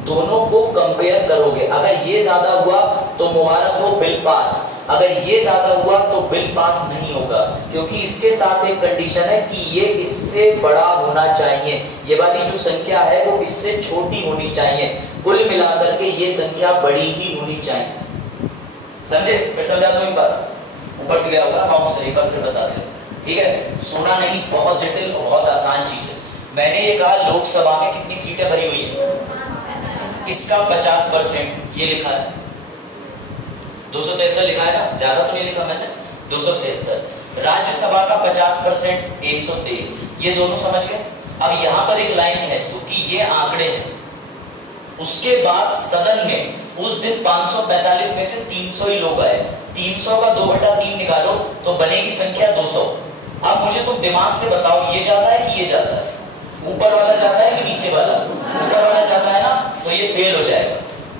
दोनों को कंपेयर करोगे। अगर ये ज्यादा हुआ तो मुबारक हो, बिल पास। अगर ये ज्यादा हुआ तो बिल पास नहीं होगा, क्योंकि इसके साथ एक कंडीशन है कि ये इससे बड़ा होना चाहिए। ये वाली जो संख्या है वो इससे छोटी होनी चाहिए। कुल मिलाकर के ये संख्या बड़ी ही होनी चाहिए। समझे? फिर समझा दो एक बार, ऊपर से गया होगा माउस से, एक बार फिर बता दे। ठीक है, सोना नहीं, बहुत जटिल और बहुत आसान चीज है। मैंने ये कहा लोकसभा में कितनी सीटें भरी हुई है, इसका 50% ये लिखा है, 273 लिखा है ना, ज्यादा तो नहीं लिखा मैंने, 273। राज्यसभा का 50% 123। ये दोनों समझ गए। अब यहां पर एक लाइन खींच दो कि ये आंकड़े हैं। उसके बाद सदन में उस दिन 545 में से 300 ही लोग आए, 300 का 2/3 निकालो तो बनेगी संख्या 200। अब मुझे तुम दिमाग से बताओ, ये जाता है कि ये जाता है? ऊपर वाला जाता है कि नीचे वाला? ऊपर वाला जाता है ना, तो ये फेल हो जाएगा।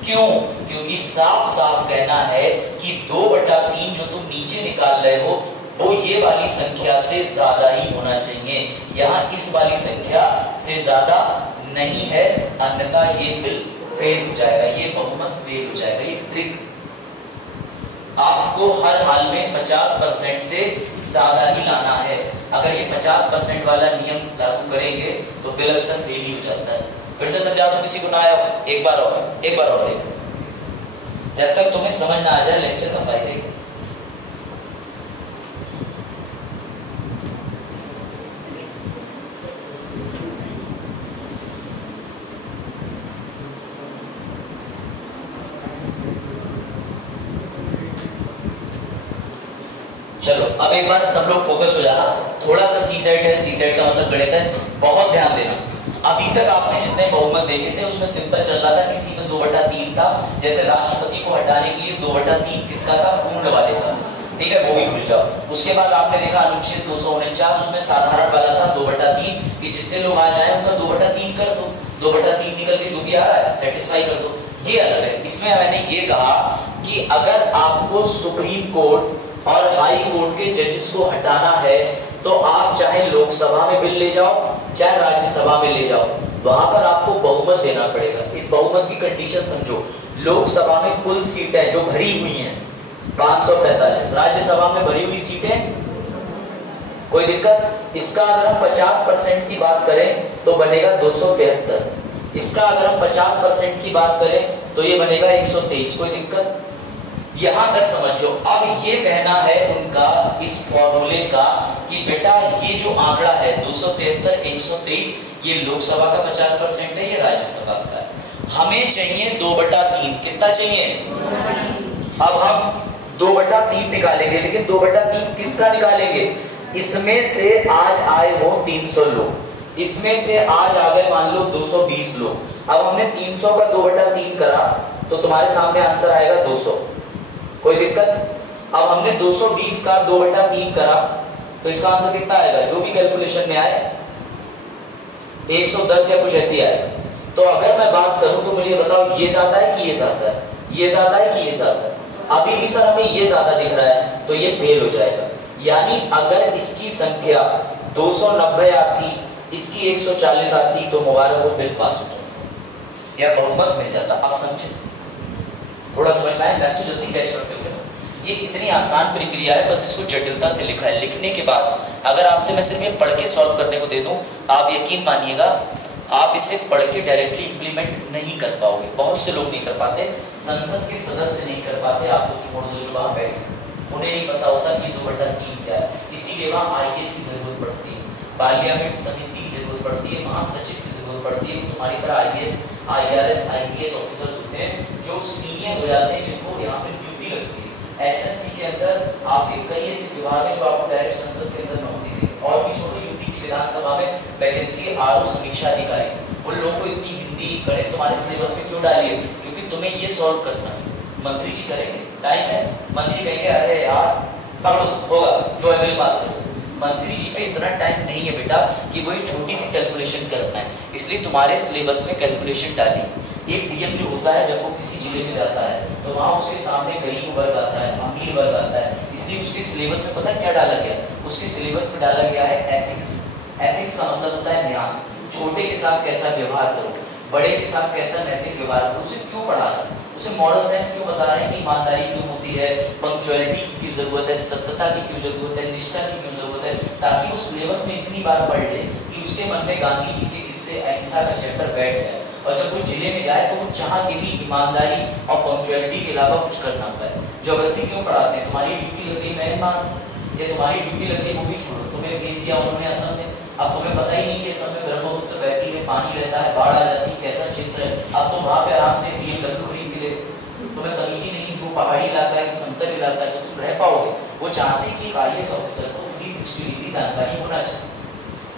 क्यों? क्योंकि साफ साफ कहना है कि 2/3 जो तुम नीचे निकाल रहे हो वो ये वाली संख्या से ज्यादा ही होना चाहिए। यहाँ इस वाली संख्या से ज्यादा नहीं है, अन्यथा ये बिल फेल हो जाएगा, ये बहुमत फेल हो जाएगा। ये ट्रिक आपको हर हाल में 50% से ज्यादा ही लाना है। अगर ये 50% वाला नियम लागू करेंगे तो बिल अक्सर फेल ही हो जाता है। फिर से समझा दो किसी को ना आया, एक बार और देखो, जब तक तुम्हें समझ ना आ जाए लेक्चर का फायदा क्या। चलो अब एक बार सब लोग फोकस हो जाना। थोड़ा सा सी सेट है, सी सेट का मतलब गणित है, बहुत ध्यान देना। अभी तक आपने जितने बहुमत देखे थे उसमें सिंपल चल रहा था, किसी में 2/3 था, जैसे राष्ट्रपति को हटाने के लिए 2/3 किसका था, पूर्ण वाले का, ठीक है, वो भी भूल जाओ। उसके बाद आपने देखा अनुच्छेद 249, उसमें साधारण वाला था 2/3 कि जितने लोग आ जाए उनका 2/3 कर दो, 2/3 निकल के जो भी आ रहा है सेटिस्फाई कर दो, ये अलग है। इसमें मैंने ये कहा कि अगर आपको सुप्रीम कोर्ट और हाई कोर्ट के जजेस को हटाना है तो आप चाहे लोकसभा में बिल ले जाओ चाहे राज्यसभा में ले जाओ, वहां पर आपको बहुमत देना पड़ेगा। इस बहुमत की कंडीशन समझो, लोकसभा में कुल सीटें जो भरी हुई हैं 545, राज्यसभा में भरी हुई सीटें, कोई दिक्कत? इसका अगर हम 50% की बात करें तो बनेगा 273, इसका अगर हम 50% की बात करें तो ये बनेगा 123, कोई दिक्कत? यहां तक समझ लो। अब ये कहना है उनका इस फॉर्मूले का कि बेटा ये जो आंकड़ा है 273 123 ये लोकसभा का 50% है, ये राज्यसभा का है। हमें चाहिए 2/3, कितना चाहिए? अब हम 2/3 निकालेंगे, लेकिन 2/3 किसका निकालेंगे? इसमें से आज आए हो 300 लोग, इसमें से आज आ गए मान लो 220 लोग। अब हमने 300 का 2/3 करा तो तुम्हारे सामने आंसर आएगा 200, कोई दिक्कत? अब हमने 220 का 2/3 करा तो इसका आंसर कितना आएगा? जो भी कैलकुलेशन में आए 110 या कुछ ऐसी आएगा। तो अगर मैं बात करूं तो मुझे बताओ ये ज्यादा है कि ये ज्यादा है, ये ज्यादा है कि ये ज्यादा है? अभी भी सर हमें ये ज्यादा दिख रहा है तो ये फेल हो जाएगा। यानी अगर इसकी संख्या 290 आती, इसकी 140 आती तो मुबारक हो, बिल पास हो जाता या बहुमत मिल जाता। आप समझे? थोड़ा समझ में आया? मैं तो जल्दी कैच करते हुए, ये इतनी आसान प्रक्रिया है, बस इसको जटिलता से लिखा है। लिखने के बाद अगर आपसे मैं सिर्फ ये पढ़ के सॉल्व करने को दे दूं, आप यकीन मानिएगा आप इसे पढ़ के डायरेक्टली इंप्लीमेंट नहीं कर पाओगे। बहुत से लोग नहीं कर पाते, संसद के सदस्य नहीं कर पाते, आप तो छोड़ दो जो वहां बैठे, उन्हें नहीं पता होता कि 2/3 क्या है। इसीलिए वहां आईएएस की जरूरत पड़ती है, पार्लियामेंट समिति की जरूरत पड़ती है, महासचिव की जरूरत पड़ती है। तुम्हारी तरह आईएएस आईआरएस आईपीएस ऑफिसर्स होते हैं जो सीनियर हो जाते हैं, जिनको यहाँ पे ड्यूटी लगती है। एसएससी के अंदर आपके कई ऐसे विभाग हैं जो आपको डायरेक्ट संसद के अंदर नौकरी देंगे। और भी छोटे यूपी की विधानसभा में वैकेंसी आरओ समीक्षा अधिकारी, उन लोगों को इतनी हिंदी गणित तुम्हारे सिलेबस में क्यों डालिए? क्योंकि तुम्हें ये सॉल्व करना है। मंत्री जी करेंगे, टाइम है, मंत्री कहेंगे अरे यार पढ़ो होगा जो है बिल पास करो। मंत्री जी पे इतना टाइम नहीं है बेटा कि वो छोटी सी कैलकुलेशन करना है, इसलिए तुम्हारे सिलेबस में कैलकुलेशन डाली। एक डीएम जो होता है जब वो किसी जिले में जाता है तो वहाँ उसके सामने गरीब वर्ग आता है, अमीर वर्ग आता है, इसलिए उसके सिलेबस में पता क्या डाला गया? उसके सिलेबस में डाला गया है एथिक्स। एथिक्स का मतलब होता है न्यास, छोटे के साथ कैसा व्यवहार करो, बड़े के साथ कैसा नैतिक व्यवहार करो। उसे क्यों पढ़ा रहे हैं? उसे मॉरल साइंस क्यों बता रहे हैं कि ईमानदारी क्यों होती है, पंक्चुअलिटी की क्यों जरूरत है, सत्यता की क्यों जरूरत है, निष्ठा की क्यों जरूरत है, ताकि वो सिलेबस में इतनी बार पढ़ ले कि उसके मन में गांधी जी के किस्से अहिंसा का चैप्टर बैठ जाए, और जब वो जिले में जाए तो वो चाह के भी ईमानदारी और पंक्चुअलिटी के अलावा कुछ करना पाए। ज्योग्राफी क्यों पढ़ाते हैं? तुम्हारी ड्यूटी लग गई म्यांमार, ये तुम्हारी ड्यूटी लग गई वो भी छोड़ो, तुम्हें भेज दिया उन्होंने असम में, अब तुम्हें पता ही नहीं कि असम में ब्रह्मपुत्र बहती है, पानी रहता है, बाढ़ आ जाती है, कैसा क्षेत्र है। अब तुम वहाँ पे आराम से BMW खरीद के ले, तुम्हें तमीज ही नहीं कि वो पहाड़ी इलाका है कि समतल इलाका है, तो तुम रह पाओगे। वो चाहते हैं कि एक आईएएस ऑफिसर को 360 डिग्री जानकारी होना चाहिए,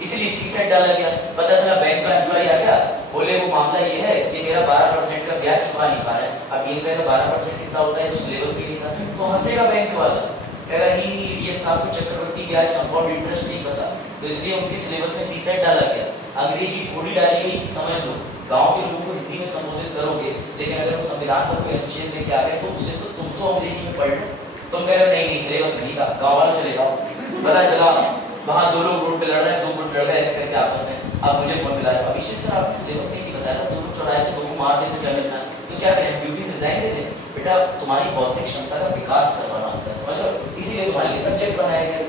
इसलिए सीसेट डाला गया। पता चला बैंक का एम्प्लॉय आ गया, बोले वो मामला ये है कि मेरा 12% का ब्याज छुपा नहीं पा रहा है। अब ये कहेगा 12% कितना होता है तो सिलेबस भी नहीं था, तो हंसेगा बैंक वाला, कहेगा ही डीएम साहब को चक्रवर्ती ब्याज कंपाउंड इंटरेस्ट नहीं पता, तो इसलिए उनके सिलेबस में सीसेट डाला गया। अंग्रेजी थोड़ी डाली गई कि समझ लो, गांव के लोगों को हिंदी में संबोधित करोगे, लेकिन अगर वो संविधान को कोई अनुच्छेद लेके आ गए तो उससे तो तुम तो अंग्रेजी में पढ़ लो। तुम कह रहे नहीं सिलेबस नहीं था, गाँव वालों चले जाओ, पता चला वहाँ दो लोग रोड पे लड़ रहे हैं, 2 गुट लड़ रहे ऐसे करके आपस में। अब मुझे फोन मिला है, अभिषेक सर आपने सिलेबस नहीं बताया था, 2 लोग चढ़ाए तो 2 को मार दे तो क्या करना है? तो क्या करें, ड्यूटी रिजाइन दे दें? बेटा तुम्हारी बौद्धिक क्षमता का विकास करवाना होता है, समझ लो, इसीलिए तुम्हारे लिए सब्जेक्ट बनाया गया।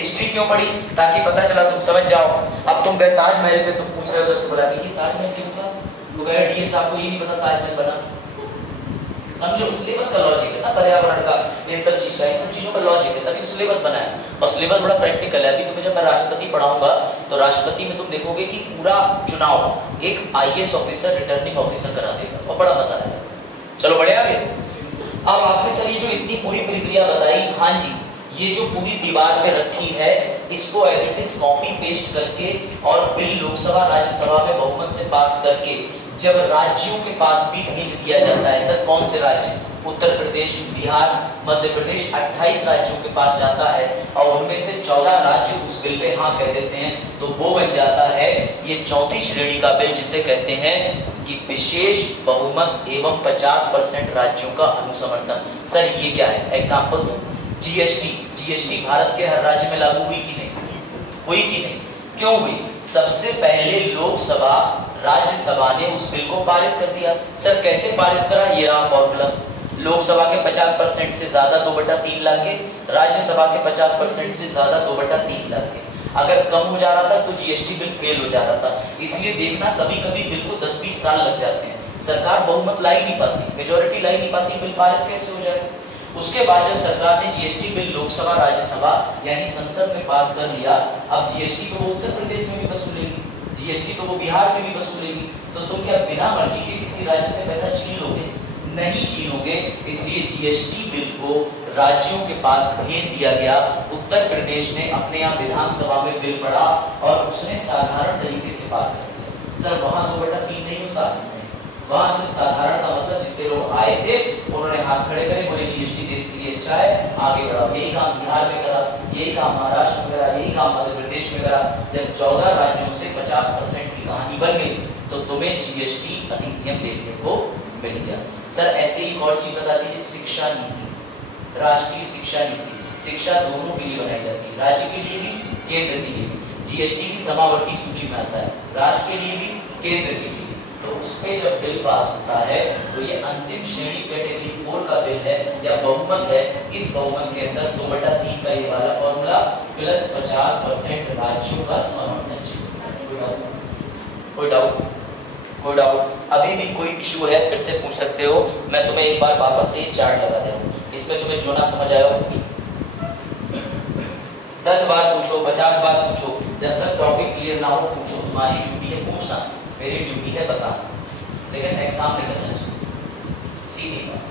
हिस्ट्री क्यों पढ़ी? ताकि पता चला तुम समझ जाओ। अब तुम गए ताजमहल पे, तुम पूछ रहे हो उधर से बोला कि ये ताजमहल क्यों था, तो कह रहे डीएम साहब को ये नहीं पता ताजमहल बना। समझो सिलेबस का लॉजिक है ना, पर्यावरण का, इन सब चीज का, इन सब चीजों का लॉजिक है, तभी तो सिलेबस बना है। और सिलेबस बड़ा प्रैक्टिकल है। अभी तुम्हें जब मैं राष्ट्रपति पढ़ाऊंगा तो राष्ट्रपति में तुम देखोगे कि पूरा चुनाव एक आईएएस ऑफिसर रिटर्निंग ऑफिसर करा देगा और बड़ा मजा आएगा। चलो बढ़े आगे। अब आपने सर ये जो इतनी पूरी प्रक्रिया बताई, हाँ जी, ये जो पूरी दीवार पे रखी है इसको as it is copy paste करके और बिल लोकसभा राज्यसभा में बहुमत से पास करके जब राज्यों के पास भी भेज दिया जाता है, सर कौन से राज्य, उत्तर प्रदेश, बिहार, मध्य प्रदेश, 28 राज्यों के पास जाता है और उनमें से 14 राज्य उस बिल पे हाँ कह देते हैं, तो वो बन जाता है ये चौथी श्रेणी का बिल, जिसे कहते हैं कि विशेष बहुमत एवं 50% राज्यों का अनुसमर्थन। सर ये क्या है, एग्जाम्पल दो। जीएसटी भारत के हर राज्य में लागू हुई कि नहीं? हुई कि नहीं? क्यों हुई? सबसे पहले लोकसभा राज्यसभा ने उस बिल को पारित कर दिया। सर कैसे पारित करा? ये रहा फॉर्मूला, लोकसभा के 50% से ज्यादा 2/3 लाख के, राज्यसभा के 50% से ज्यादा 2/3 लाख के। अगर कम हो जा रहा था तो जीएसटी बिल फेल हो जा रहा था। इसलिए देखना कभी कभी बिल को 10-20 साल लग जाते हैं, सरकार बहुमत ला ही नहीं पाती, मेजोरिटी ला ही नहीं पाती, बिल पारित कैसे हो जाएगा? उसके बाद जब सरकार ने जीएसटी बिल लोकसभा राज्यसभा यानी संसद में पास कर लिया, अब जीएसटी को वो उत्तर प्रदेश में भी वसूलेगी, जीएसटी को वो बिहार में भी वसूलेगी, तो तुम क्या बिना मर्जी के किसी राज्य से पैसा छीन लोगे? नहीं छीनोगे। इसलिए जीएसटी बिल को राज्यों के पास भेज दिया गया। उत्तर प्रदेश ने अपने यहाँ विधानसभा में बिल पढ़ा और उसने साधारण तरीके से पास कर दिया। सर वहां 2/3 नहीं होता, वहां सिर्फ साधारण का मतलब जितने लोग आए थे उन्होंने हाथ खड़े करे, बोले जीएसटी देश के लिए अच्छा है, आगे बढ़ाओ। यही काम बिहार में करा, यही काम महाराष्ट्र में करा, यही काम मध्य प्रदेश में करा। जब 14 राज्यों से 50% की कहानी बन गई तो तुम्हें जीएसटी अधिनियम देखने को मिल गया। सर ऐसे ही और चीज बता दीजिए, शिक्षा नीति, राष्ट्रीय शिक्षा नीति, शिक्षा दोनों के लिए बनाई जाती है, राज्य के लिए भी केंद्र के लिए भी। जीएसटी भी समावर्ती सूची में आता है, राष्ट्र के लिए भी केंद्र के लिए। तो उस पे जब बिल पास होता है तो ये अंतिम श्रेणी कैटेगरी 4 का बिल है या बहुमत है। इस बहुमत के अंदर 2/3 का ये वाला फॉर्मूला प्लस 50% राज्यों का समर्थन चाहिए। कोई डाउट? अभी भी कोई इशू है फिर से पूछ सकते हो। मैं तुम्हें एक बार वापस से चार्ट लगा दे रहा हूँ, इसमें तुम्हें जो ना समझ आया पूछो, 10 बार पूछो, 50 बार पूछो, जब तक टॉपिक क्लियर ना हो पूछो। तुम्हारी ड्यूटी है पूछना, मेरी ड्यूटी है बताना, लेकिन एग्जाम में करना चाहिए, सीधी बात।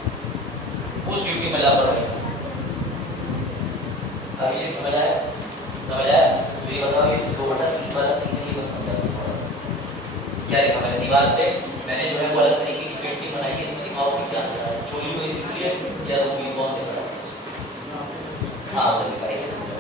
उस ड्यूटी में लापरवाही। अभिषेक समझ आया? तो ये बताओ, ये 2/3 वाला सीन नहीं बस समझा क्या लिखा मैंने दीवार पे? मैंने जो है वो अलग तरीके की पेंटिंग बनाई है, इसमें दिखाओ कि क्या है, चोली में चोली है या वो भी कौन कर रहा है? हाँ तो लिखा ऐसे समझो।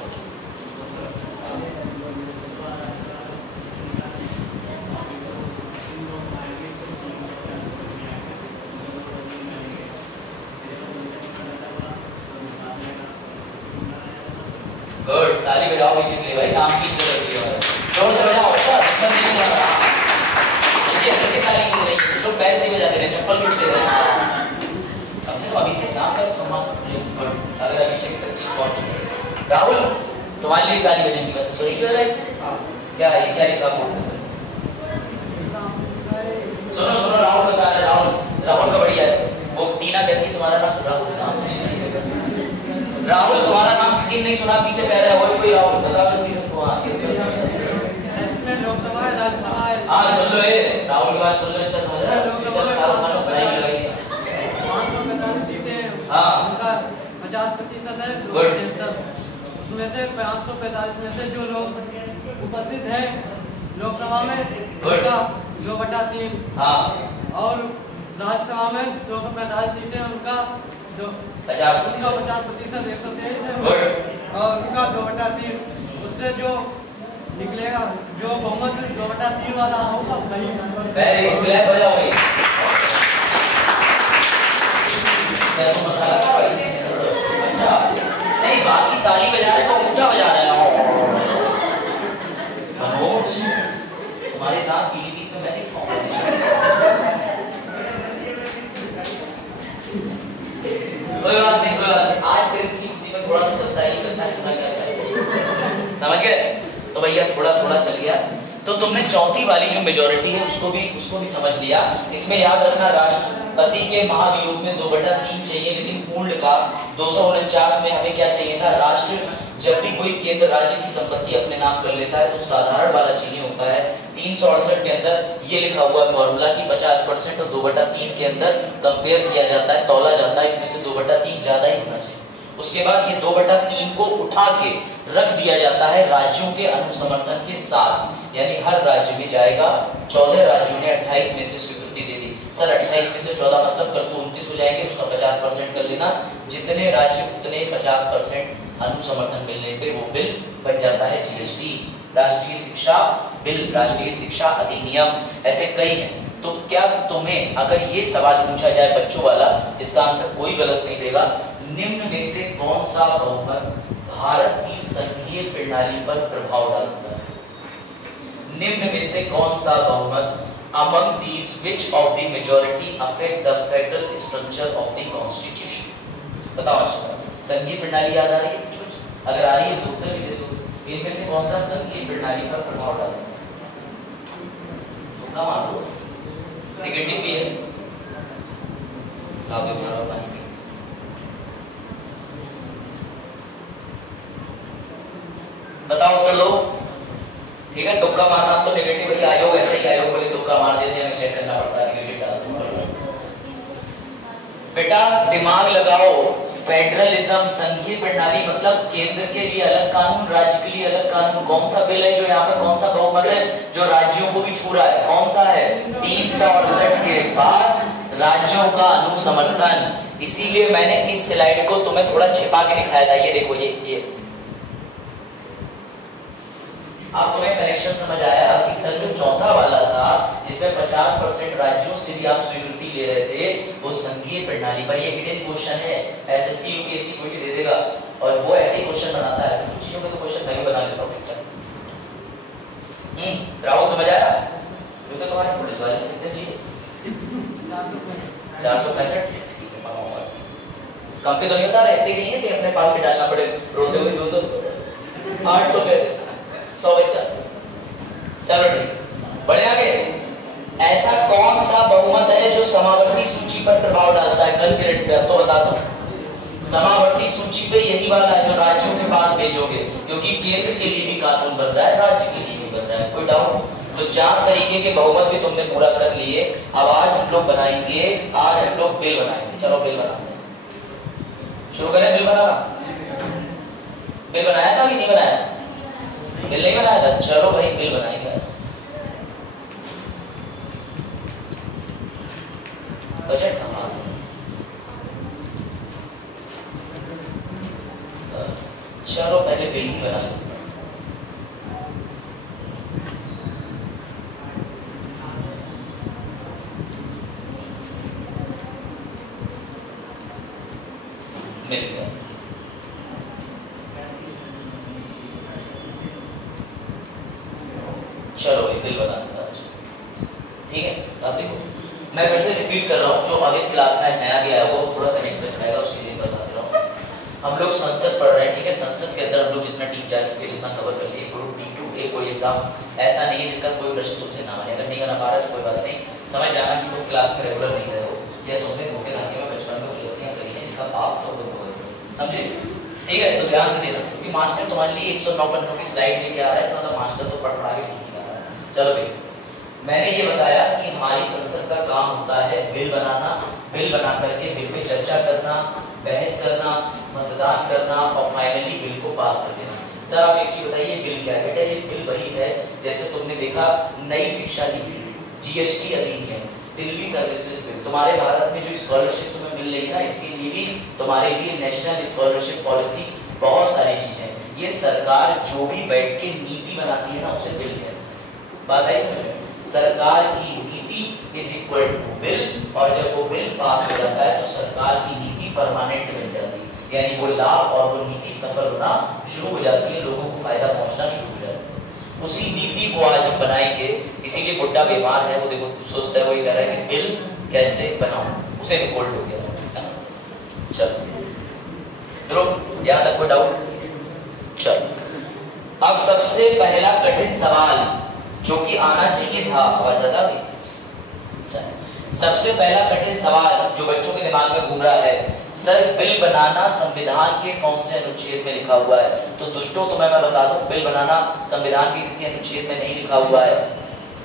गुड, ताली बजाओ इसी के लिए भाई, नाम की चल रही है, जोर से बजाओ। अच्छा दुश्मन नहीं है, कुछ लोग पैर से बजा दे रहे हैं, चप्पल किस पे दे रहे हैं? कम से कम अभिषेक नाम का सम्मान। अगर अभिषेक तक चीज पहुंच, राहुल तुम्हारे लिए गाली बजेंगी, बात सॉरी क्यों रहे? क्या है क्या लिखा बोर्ड में? सुनो राहुल बता रहे, राहुल का बढ़िया है। वो टीना कहती है तुम्हारा नाम राहुल, राहुल तुम्हारा नाम किसी ने नहीं सुना, पीछे कह रहा है वही कोई राहुल, बता जल्दी सबको। हाँ सुन लो, राहुल की बात सुन लो, अच्छा समझ रहा है? 545 सीटें, हाँ उनका 50% है, 273 उसमें से 545 में से जो लोग उपस्थित हैं लोकसभा में उनका 2/3, हाँ, और राज्यसभा में 245 सीटें, उनका 50% 123 है, और उनका 2/3। उससे जो निकलेगा, जो बहुमत 2/3 वाला होगा वही। वेरी गुड, क्लैप बजाओगे? क्या तुम मसाला का वैसे ही कर रहे हो? अच्छा नहीं, बाकी ताली बजा रहे हो, अंगूठा बजा रहे हो। मनोज तुम्हारे दांत पीली में मैं देखता हूँ। कोई बात नहीं, आज प्रिंस की खुशी में थोड़ा तो चलता है, करना चुना क्या है, समझ गए? तो भैया थोड़ा चल गया। तो तुमने चौथी वाली जो मेजॉरिटी है उसको भी समझ लिया। इसमें याद रखना, राष्ट्रपति के महाभियोग में 2/3 चाहिए, लेकिन पूर्ण का 249 में हमें क्या चाहिए था? राष्ट्र जब भी कोई केंद्र राज्य की संपत्ति अपने नाम कर लेता है तो साधारण वाला चाहिए होता है। 368 के अंदर ये लिखा हुआ फॉर्मूला कि 50% और 2/3 के अंदर कंपेयर किया जाता है, तौला जाता है, इसमें से 2/3 ज्यादा ही होना चाहिए। उसके बाद ये 2/3 को उठा के रख दिया जाता है राज्यों के अनुसमर्थन के साथ, यानी हर राज्य में जाएगा। 14 राज्यों ने 28 में से स्वीकृति दे दी। सर 28 में से 14 मतलब कल को 29 हो जाएंगे, उसका 50% कर लेना। जितने राज्य उतने 50% अनुसमर्थन मिलने पे वो बिल बन जाता है जीएसटी, राष्ट्रीय शिक्षा बिल, राष्ट्रीय शिक्षा अधिनियम, ऐसे कई हैं। तो क्या तुम्हें अगर ये सवाल पूछा जाए बच्चों वाला, इसका आंसर कोई गलत नहीं देगा। निम्न में से कौन सा बहुमत भारत की संघीय प्रणाली पर प्रभाव डालता है? निम्न में से कौन सा बहुमत among these which of the majority affect the federal structure of the constitution? बताओ अच्छा, संघीय प्रणाली याद आ रही है कुछ? अगर आ रही है तो उत्तर भी दे दो। इनमें से कौन सा संघीय प्रणाली पर प्रभाव डालता है? तो कम आ दो, नेगेटिव भी है। लाओ दो पानी पी। बताओ उत्तर दो। ठीक है, तुक्का मारना तो नेगेटिव ही आयोग, ऐसे ही आयोग बोले तुक्का मार देते हैं, हमें चेक करना पड़ता है नेगेटिव डाल दो। बेटा दिमाग लगाओ, फेडरलिज्म संघीय प्रणाली मतलब केंद्र के लिए अलग कानून, राज्य के लिए अलग कानून। कौन सा बिल है जो यहाँ पर, कौन सा बहुमत है जो राज्यों को भी छू रहा है? कौन सा है? 368 के पास राज्यों का अनुसमर्थन। इसीलिए मैंने इस स्लाइड को तुम्हें थोड़ा छिपा के दिखाया था। ये देखो, ये अब तुम्हें कनेक्शन समझ आया कि सर जो चौथा वाला था जिसमें 50% राज्यों से भी आप स्वीकृति ले रहे थे, वो संघीय प्रणाली पर। ये हिडन क्वेश्चन है, एसएससी यूपीएससी कोई भी दे देगा और वो ऐसे ही क्वेश्चन बनाता है। कुछ चीजों में तो क्वेश्चन मैं भी बना लेता हूं। राहुल समझ आया? जो तो तुम्हारे पुलिस वाले कितने लिए 465 कम के तो नहीं होता, रहते ही है कि अपने पास से डालना पड़े, रोते हुए 200 800 पे 100 बच्चा। चलो ठीक, बढ़े आगे। ऐसा कौन सा बहुमत है जो समावर्ती सूची पर प्रभाव डालता है? कल के अब तो बता दो। समावर्ती सूची पे यही वाला जो राज्यों के पास भेजोगे, क्योंकि केंद्र के लिए भी कानून बन रहा है, राज्य के लिए भी बन रहा है। कोई डाउट? तो 4 तरीके के बहुमत भी तुमने पूरा कर लिए। अब आज हम लोग बनाएंगे, आज हम लोग बिल बनाएंगे। चलो बिल बनाते हैं, शुरू करें बिल बनाना। बिल बनाया था कि नहीं बनाया? बिल नहीं बनाया था? चलो भाई बिल बनाएंगे। बजट हमारा, चलो पहले बिल ही बना लेते। मिल गया। चलो ये बिल बनाते हैं आज, ठीक है? अब देखो मैं फिर से रिपीट कर रहा हूँ, जो अब इस क्लास में नया भी आया वो थोड़ा कनेक्ट कर पाएगा, उसके लिए बता दे रहा हूँ। हम लोग संसद पढ़ रहे हैं, ठीक है? संसद के अंदर हम लोग जितना डीप जा चुके हैं, जितना कवर कर लिए, ग्रुप D2A कोई एग्जाम ऐसा नहीं है जिसका कोई प्रश्न तुमसे ना बने। अगर नहीं बना पा रहा तो कोई बात नहीं, समझ जाना कि तुम क्लास में रेगुलर नहीं रहे हो, या तुमने धोखे धाके में बचपन में कुछ गलतियां करी हैं, इनका पाप तो तुम हो, समझे? ठीक है, तो ध्यान से देना, क्योंकि मास्टर तुम्हारे लिए 109 पन्नों की स्लाइड लेके आ रहा है, इसका मतलब मास्टर तो पढ़ रहा है, ठीक है? चलो देखो, मैंने ये बताया कि हमारी संसद का काम होता है बिल बनाना, बिल बना करके बिल पे चर्चा करना, बहस करना, मतदान करना और फाइनली बिल को पास कर देना। सर आप एक चीज बताइए, बिल क्या है? बेटा ये बिल वही है जैसे तुमने देखा नई शिक्षा नीति, जीएसटी अधिनियम, दिल्ली सर्विसेज बिल, तुम्हारे भारत में जो स्कॉलरशिप तुम्हें मिल रही है ना, इसके लिए भी तुम्हारे लिए नेशनल स्कॉलरशिप पॉलिसी, बहुत सारी चीजें। ये सरकार जो भी बैठ के नीति बनाती है ना, उसे बिल कहते हैं। बात आई समझ में? सरकार की नीति इज इक्वल टू बिल, और जब वो बिल पास हो जाता है तो सरकार की नीति परमानेंट बन जाती है, यानी वो लाभ और वो नीति सफल होना शुरू हो जाती है, लोगों को फायदा पहुंचना शुरू हो जाता है। उसी नीति को आज हम बनाएंगे, इसीलिए बुड्ढा बीमार है, वो देखो सोचता है, वो ये कह रहा है कि बिल कैसे बनाऊं, उसे भी कोल्ड हो गया है ना। चलो ध्रुव, यहाँ तक कोई डाउट? चलो अब सबसे पहला कठिन सवाल जो कि आना चाहिए था, आवाज आता है? सबसे पहला कठिन सवाल जो बच्चों के दिमाग में घूम रहा है, सर बिल बनाना संविधान के कौन से अनुच्छेद में लिखा हुआ है? तो दोस्तों तुम्हें मैं बता दूं, बिल बनाना संविधान के किसी अनुच्छेद में नहीं लिखा हुआ है।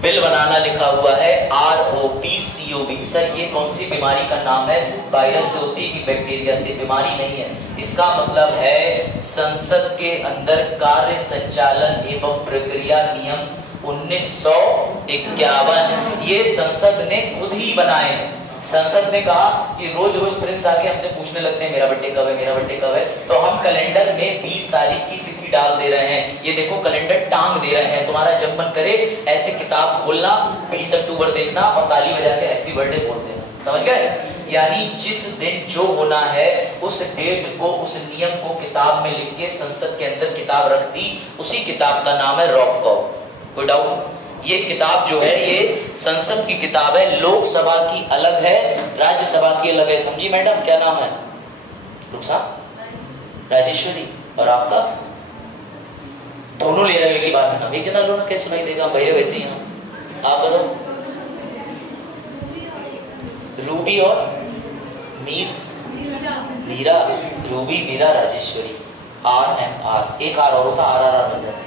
बिल बनाना लिखा हुआ है ROPCOB। सर ये कौन सी बीमारी का नाम है? वायरस से होती है कि बैक्टीरिया से? बीमारी नहीं है, इसका मतलब है संसद के अंदर कार्य संचालन एवं प्रक्रिया नियम 1951 ये संसद ने खुद ही बनाए हैं। संसद ने कहा कि रोज रोज प्रिंस आके हमसे पूछने लगते हैं मेरा बर्थडे कब है, मेरा बर्थडे कब है, तो हम कैलेंडर में 20 तारीख की तिथि डाल दे रहे हैं। ये देखो कैलेंडर टांग दे रहे हैं, तुम्हारा जब मन करे ऐसे किताब खोलना, 20 अक्टूबर देखना और ताली बजा के हैप्पी बर्थडे बोल देना। समझ गए? यानी जिस दिन जो होना है उस डेट को, उस नियम को किताब में लिख के संसद के अंदर किताब रख दी, उसी किताब का नाम है रॉबकॉप। कोई डाउट? ये किताब जो है ये संसद की किताब है, लोकसभा की अलग है, राज्यसभा की अलग है। समझी मैडम? क्या नाम है? रुखसा राजेश्वरी। और आपका? दोनों ले रहे हो एक ही बार में नाम? एक जना लो ना, कैसे सुनाई देगा? मेरे वैसे ही हैं। आप बताओ। रूबी और मीरा। रूबी, मीरा, राजेश्वरी। RMR, एक आर और होता, RRR बन जाता।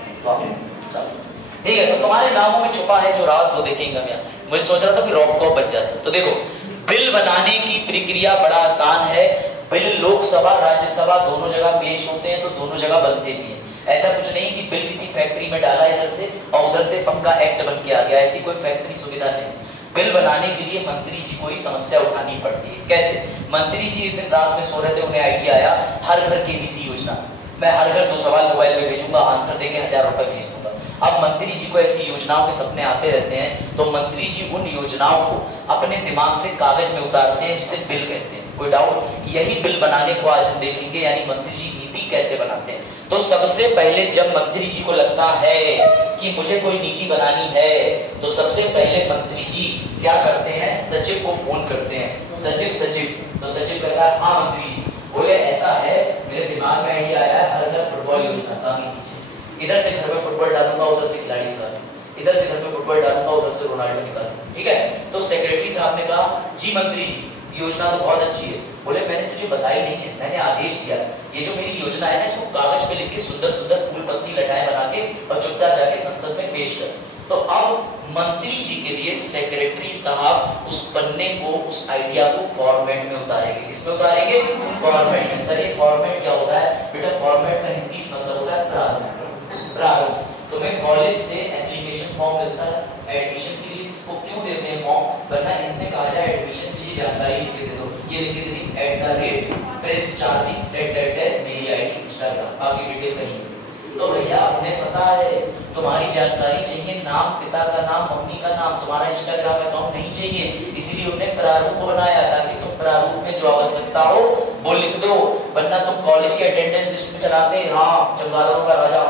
ठीक है, तो तुम्हारे नामों में छुपा है जो राज वो देखेंगे हम यहाँ। मुझे सोच रहा था कि रॉबकॉप बन जाता। तो देखो, बिल बनाने की प्रक्रिया बड़ा आसान है। बिल लोकसभा राज्यसभा दोनों जगह पेश होते हैं, तो दोनों जगह बनते भी हैं। ऐसा कुछ नहीं कि बिल किसी फैक्ट्री में डाला इधर से और उधर से पक्का एक्ट बन के आ गया, ऐसी कोई फैक्ट्री सुविधा नहीं। बिल बनाने के लिए मंत्री जी को ही समस्या उठानी पड़ती है। कैसे? मंत्री जी एक दिन रात में सो रहे थे, उन्हें आइडिया आया हर घर KBC योजना, मैं हर घर 2 सवाल मोबाइल में भेजूंगा, आंसर देंगे, 1000 रुपए भेज दूंगा। अब मंत्री जी को ऐसी योजनाओं के सपने आते रहते हैं, तो मंत्री जी उन योजनाओं को अपने दिमाग से कागज में उतारते हैं, जिसे बिल कहते हैं। कोई डाउट? यही बिल बनाने को आज हम देखेंगे, यानी मंत्री जी नीति कैसे बनाते हैं। तो सबसे पहले जब मंत्री जी को लगता है कि मुझे कोई नीति बनानी है, तो सबसे पहले मंत्री जी क्या करते हैं? सचिव को फोन करते हैं। सचिव, तो सचिव कहता है हाँ मंत्री जी बोले, ऐसा है मेरे दिमाग में आइडिया आया है, हर घर फुटबॉल योजना का पीछे, इधर से घर में फुटबॉल डालूंगा, उधर से खिलाड़ी निकालूंगा, इधर से घर में फुटबॉल डालूंगा, उधर से रोनाल्डो निकालूंगा। ठीक है? तो सेक्रेटरी साहब ने कहा जी मंत्री जी योजना तो बहुत अच्छी है। बोले मैंने तुझे बताई नहीं है, मैंने आदेश दिया, ये जो मेरी योजना है ना इसको कागज पे लिख के सुंदर सुंदर फूल पत्ती लटाएं बना के और चुपचाप जाके संसद में पेश कर। तो अब मंत्री जी के लिए सेक्रेटरी साहब उस पन्ने को, उस आइडिया को फॉर्मेट में उतारेंगे। किसमें उतारेंगे? फॉर्मेट में। सर ये फॉर्मेट क्या होता है? बेटा फॉर्मेट का हिंदी मतलब होता है प्रारूप। प्रारूप। तुम्हें कॉलेज से एप्लीकेशन फॉर्म मिलता है एडमिशन के लिए, वो क्यों देते हैं फॉर्म? वरना इनसे कहा जाए एडमिशन के लिए जानकारी लिख के दे दो। ये लिख के दे दी @Prince Charming मेरी आईडी इंस्टाग्राम, आपकी डिटेल कहीं। तो भैया उन्हें पता है तुम्हारी जानकारी चाहिए, नाम, पिता का नाम, मम्मी का नाम, तुम्हारा इंस्टाग्राम अकाउंट नहीं चाहिए, इसीलिए उन्होंने प्रारूप बनाया ताकि तुम प्रारूप में जो आवश्यकता हो वो लिख दो। वरना तुम कॉलेज के अटेंडेंस लिस्ट में चलाते हाँ चमगादड़ों का राजा,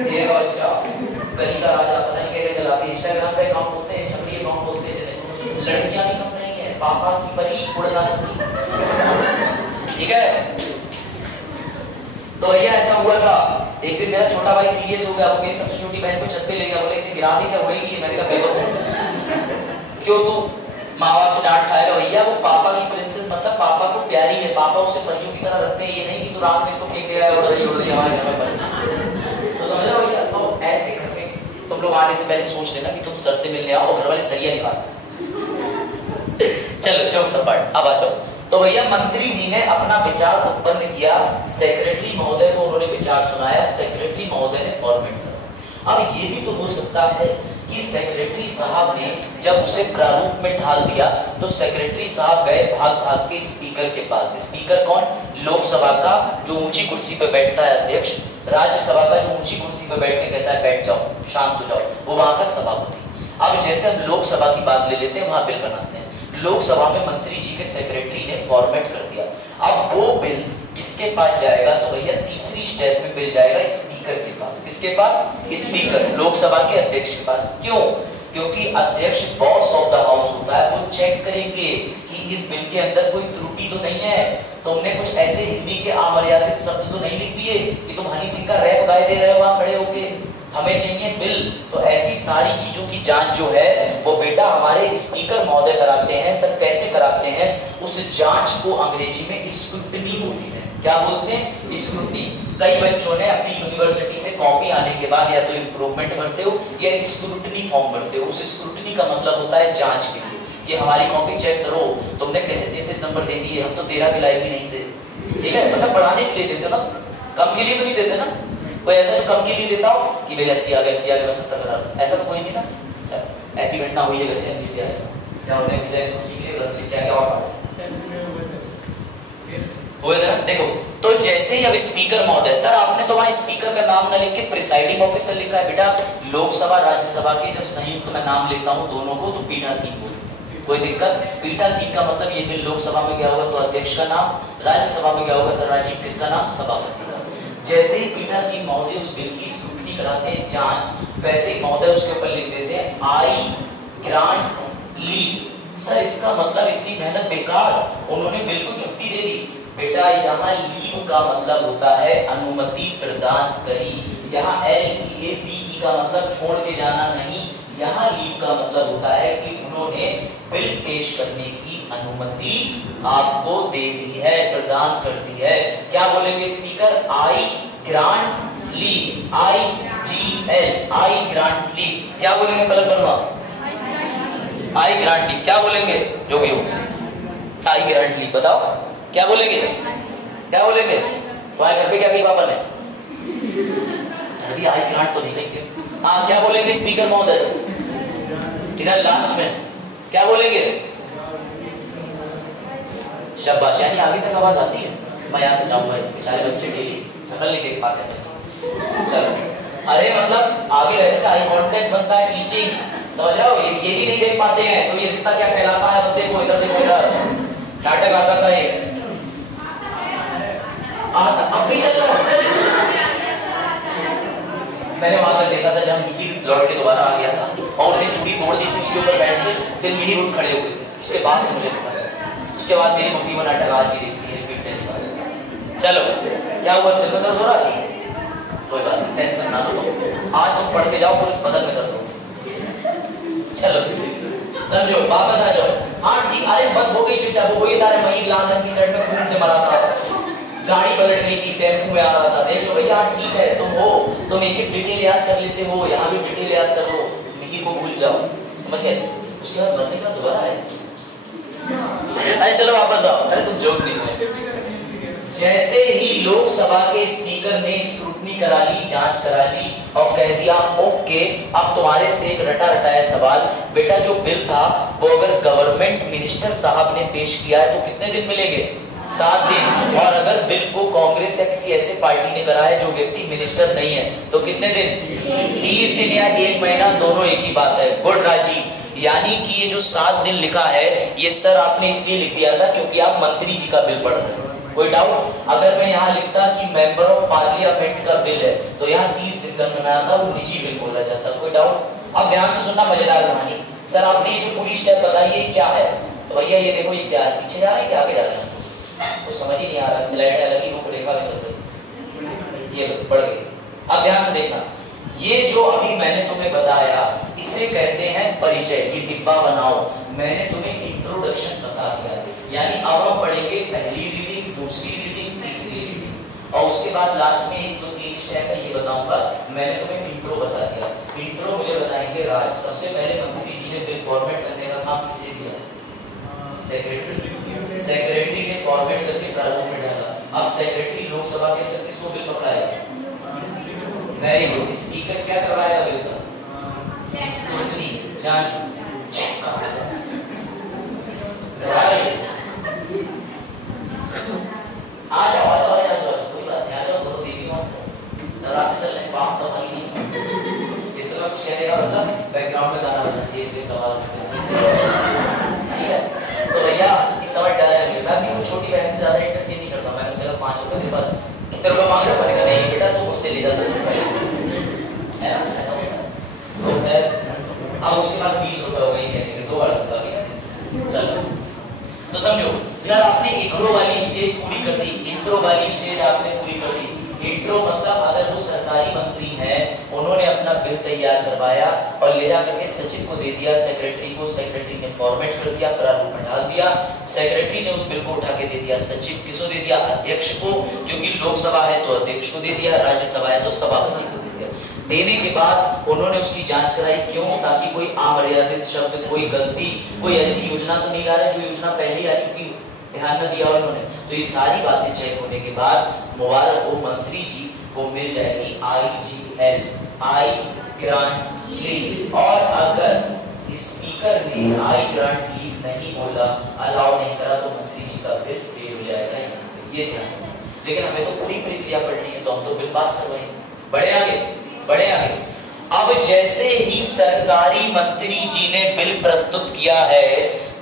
शेर का बच्चा, गली का राजा, पता नहीं क्या चलाते। इंस्टाग्राम पे अकाउंट होते हैं, छपरी अकाउंट होते हैं। लड़कियां भी कम नहीं है, पापा की परी उड़ ना सकती। ठीक है? तो भैया ऐसा हुआ था, एक दिन मेरा छोटा भाई सीरियस हो गया, वो मेरी सबसे छोटी बहन को छत पे ले गया, बोले इसे गिरा दे क्या उड़ेगी? मैंने कहा बेवकूफ, क्यों तू माँ बाप से डांट खाएगा? भैया वो पापा की प्रिंसेस, मतलब पापा को प्यारी है, पापा उसे परियों की तरह रखते हैं, ये नहीं कि तू रात में इसको फेंक देगा उड़ रही हमारे घर पर। तो समझ रहे हो भैया? तो ऐसे घर में तुम लोग आने से पहले सोच लेना कि तुम सर से मिलने आओ, घर वाले सरिया निकाल। चलो चौक सपाट, अब आ जाओ। तो भैया मंत्री जी ने अपना विचार उत्पन्न किया, सेक्रेटरी महोदय को उन्होंने विचार सुनाया, सेक्रेटरी महोदय ने फॉर्मेट करा। अब ये भी तो हो सकता है कि सेक्रेटरी साहब ने जब उसे प्रारूप में ढाल दिया तो सेक्रेटरी साहब गए भाग भाग के स्पीकर के पास। स्पीकर कौन? लोकसभा का जो ऊंची कुर्सी पे बैठता है अध्यक्ष, राज्यसभा का जो ऊंची कुर्सी पे बैठ के कहता है बैठ जाओ, शांत हो जाओ, वो वहां का सभापति। अब जैसे हम लोकसभा की बात ले लेते हैं, वहां बिल बनाते हैं। लोकसभा में मंत्री जी के सेक्रेटरी ने फॉर्मेट कर दिया। अब वो बिल किसके पास जाएगा? तो भैया तीसरी स्टेप में बिल जाएगा स्पीकर के पास। किसके पास? स्पीकर, लोकसभा के अध्यक्ष के पास। क्यों? क्योंकि अध्यक्ष बॉस ऑफ द हाउस होता है, वो चेक करेंगे कि इस बिल के अंदर कोई त्रुटि तो नहीं है, तुमने कुछ ऐसे हिंदी के अमर्यादित शब्द तो नहीं लिख दिए कि तुम हनी सिंह का रैप गाए दे रहे हो वहां खड़े होके, हमें चाहिए बिल। तो ऐसी सारी चीजों की जांच जो है वो बेटा हमारे स्पीकर महोदय कराते हैं। सर कैसे कराते हैं? उस जांच को अंग्रेजी में स्क्रूटनी बोलते हैं। क्या बोलते हैं? स्क्रूटनी। कई बच्चों ने अपनी यूनिवर्सिटी से कॉपी आने के बाद या तो इम्प्रूवमेंट भरते हो या स्क्रूटनी फॉर्म भरते हो। उस स्क्रूटनी का मतलब होता है जांच के लिए, ये हमारी कॉपी चेक करो, तुमने कैसे 33 नंबर दे दिए, हम तो 13 के लायक भी नहीं थे। ठीक है, मतलब पढ़ाने के लिए देते ना, कम के लिए तो नहीं देते ना। कोई ऐसा तो कम के लिए देता हो कि मेरे 80 आ गए, 80 आ गए, मैं 70 करा, ऐसा तो कोई नहीं ना। अच्छा, ऐसी घटना हुई है वैसे हम क्या है क्या उन्होंने विजय स्कूटी के लिए बस क्या क्या हुआ था। देखो तो जैसे ही अब स्पीकर महोदय, सर आपने तो वहां स्पीकर का नाम न लिख के प्रिसाइडिंग ऑफिसर लिखा है। बेटा लोकसभा राज्यसभा के जब संयुक्त में नाम लेता हूं दोनों को तो पीठासीन बोलते हैं, कोई दिक्कत। पीठासीन का मतलब ये बिल लोकसभा में गया होगा तो अध्यक्ष का नाम, राज्यसभा में गया होगा तो राजीव किसका नाम, सभापति का। जैसे ही पीठासीन महोदय उस बिल की स्क्रूटनी कराते हैं, जांच, वैसे ही महोदय उसके ऊपर लिख देते हैं आई ग्रांट लीव। सर इसका मतलब इतनी मेहनत बेकार, उन्होंने बिल को छुट्टी दे दी। बेटा यहाँ लीव का मतलब होता है अनुमति प्रदान करी। यहाँ LEAVE का मतलब छोड़ के जाना नहीं, यहाँ लीव का मतलब होता है कि उन्होंने बिल पेश करने की अनुमति आपको दे दी है, प्रदान कर दी है। क्या बोलेंगे स्पीकर, आई ग्रांट लीव, IGL, आई ग्रांट लीव। क्या बोलेंगे पलक वर्मा, आई ग्रांट लीव। क्या बोलेंगे जो भी हो, आई ग्रांट लीव। बताओ क्या बोलेंगे, क्या बोलेंगे। तुम्हारे घर पे क्या कही पापा ने, अभी आई ग्रांट तो नहीं कहेंगे। हाँ क्या बोलेंगे स्पीकर महोदय, इधर लास्ट में क्या बोलेंगे, शाबाश। यानी आगे तक आवाज आती है। मैं यहाँ से जाऊंगा, बेचारे बच्चे डेली शकल नहीं देख पाते। अरे मतलब आगे रहने से आई कांटेक्ट बनता है, टीचिंग, समझ रहे हो। ये भी नहीं देख पाते हैं तो ये रिश्ता क्या कहलाता है। तो देखो इधर देखो, इधर नाटक आता था ये, अब भी चल रहा है। मैंने वहां तक देखा था जब मिट्टी लौट के दोबारा आ गया था और उन्हें चूड़ी तोड़ दी थी, उसके ऊपर बैठ के फिर मिली उठ खड़े हुए थे। उसके बाद से मुझे पता है, उसके बाद मेरी मम्मी वो नाटक आज भी देखती है, फिर टेलीकास्ट। चलो क्या हुआ, सिर में दर्द हो रहा है, कोई बात नहीं, टेंशन ना लो, तुम आज तुम पढ़ के जाओ, पूरे बदन में दर्द हो। चलो समझो, वापस आ जाओ। हाँ ठीक, अरे बस हो गई चिंचा, वो ये तारे मई लाल रंग की शर्ट में खून से मरा था, गाड़ी पलट गई थी, टेम्पो में आ रहा था, देख लो भैया ठीक है, तुम हो, तुम एक एक डिटेल याद कर लेते हो, यहाँ भी डिटेल याद करो, मिकी को भूल जाओ, समझ गए। उसके बाद बनने का दोबारा है। अरे चलो वापस आओ, अरे तुम जोक नहीं समझते। जैसे ही लोकसभा के स्पीकर ने स्क्रूटनी करा ली, जांच करा ली और कह दिया ओके, अब तुम्हारे से एक रटा रटाया सवाल, बेटा जो बिल था वो अगर गवर्नमेंट मिनिस्टर साहब ने पेश किया है तो कितने दिन मिलेंगे, 7 दिन। और अगर बिल को कांग्रेस या किसी ऐसे पार्टी ने करा है जो व्यक्ति मिनिस्टर नहीं है तो कितने दिन, 30 दिन या 1 महीना, दोनों एक ही बात है। गुड राजीव। यानी कि ये जो 7 दिन लिखा है ये सर आपने इसलिए लिख दिया था क्योंकि आप मंत्री जी का बिल पढ़ रहे हैं। कोई डाउट? अगर मैं यहाँ लिखता कि मेंबर ऑफ पार्लियामेंट का बिल है तो यहाँ 30 दिन का समय आता, वो निजी बिल बोला जाता। कोई डाउट? अब ध्यान से सुनना, मजेदार कहानी। सर आपने ये जो पूरी स्टेप बताई है क्या है, तो भैया ये देखो ये क्या है, पीछे जा रहे हैं क्या आगे जा रहे हैं, कुछ समझ ही नहीं आ रहा, स्लाइड अलग ही रूपरेखा में चल रही, ये बढ़ गई। अब ध्यान से देखना, ये जो अभी मैंने तुम्हें बताया इसे कहते हैं परिचय। ये डिब्बा बनाओ, मैंने तुम्हें इंट्रोडक्शन बता दिया, यानी अब हम पढ़ेंगे पहली रीडिंग, दूसरी रीडिंग, तीसरी रीडिंग और उसके बाद लास्ट में 1 2 3 स्टेप है ये बताऊंगा। मैंने तुम्हें इंट्रो बता दिया, इंट्रो मुझे बताएंगे राज। सबसे पहले मंत्री जी ने बिल फॉर्मेट करने का काम किसे दिया, सेक्रेटरी। सेक्रेटरी ने फॉर्मेट करके प्रारूप में डाला। अब सेक्रेटरी लोकसभा के अंदर किसको बिल पकड़ाएगा, वेरी गुड। स्पीकर क्या करवाएगा बिल का, स्क्रूटनी, जांच, चेक करवाएगा। आ जाओ आ जाओ आ जाओ, कोई बात नहीं, आ जाओ, दोनों देवी मत रात चल रहे काम तो खाली नहीं। इस समय कुछ कहने का मतलब बैकग्राउंड में गाना बजना चाहिए, कोई सवाल नहीं है तो भैया इस समय डरा है। मैं भी छोटी बहन से ज्यादा इंटरफेयर नहीं करता, मैंने उससे 5 रुपए के पास कितने रुपए मांग रहे हो, मैंने कहा नहीं बेटा तुम मुझसे ले जा 10 रुपए है ना, ऐसा होता है। तो खैर अब उसके पास 20 रुपए हो गए, कहने के 2 बार लगा के चलो। तो समझो सर आपने इंट्रो वाली स्टेज पूरी कर दी, इंट्रो वाली स्टेज आपने पूरी कर दी। इंट्रो मतलब अगर वो सरकारी मंत्री हैं, उन्होंने अपना बिल तैयार तैयार करवाया और ले जा करके सचिव को दे दिया, सेक्रेटरी को, सेक्रेटरी ने फॉर्मेट कर दिया, प्रारूप में डाल दिया, सेक्रेटरी ने उस बिल को उठा के दे दिया सचिव, किसको दे दिया, अध्यक्ष को, क्योंकि लोकसभा है तो अध्यक्ष को दे दिया, राज्यसभा है तो सभापति को दे दिया। देने के बाद उन्होंने उसकी जांच कराई, क्यों, ताकि कोई अमर्यादित शब्द, कोई गलती, कोई ऐसी योजना तो नहीं ला रहे जो योजना पहले आ चुकी, ध्यान न दिया उन्होंने। तो ये सारी बातें चेक होने के बाद मुबारक हो मंत्री जी को मिल जाएगी IGL, आई ग्रांट लीव। और अगर स्पीकर ने आई ग्रांट लीव नहीं बोला, अलाउ नहीं करा, तो मंत्री जी का बिल फेल हो जाएगा, ये ध्यान। लेकिन हमें तो पूरी प्रक्रिया पढ़नी है, तो हम तो बिल पास करवाएंगे। बढ़े आगे, बढ़े आगे। अब जैसे ही सरकारी मंत्री जी ने बिल प्रस्तुत किया है,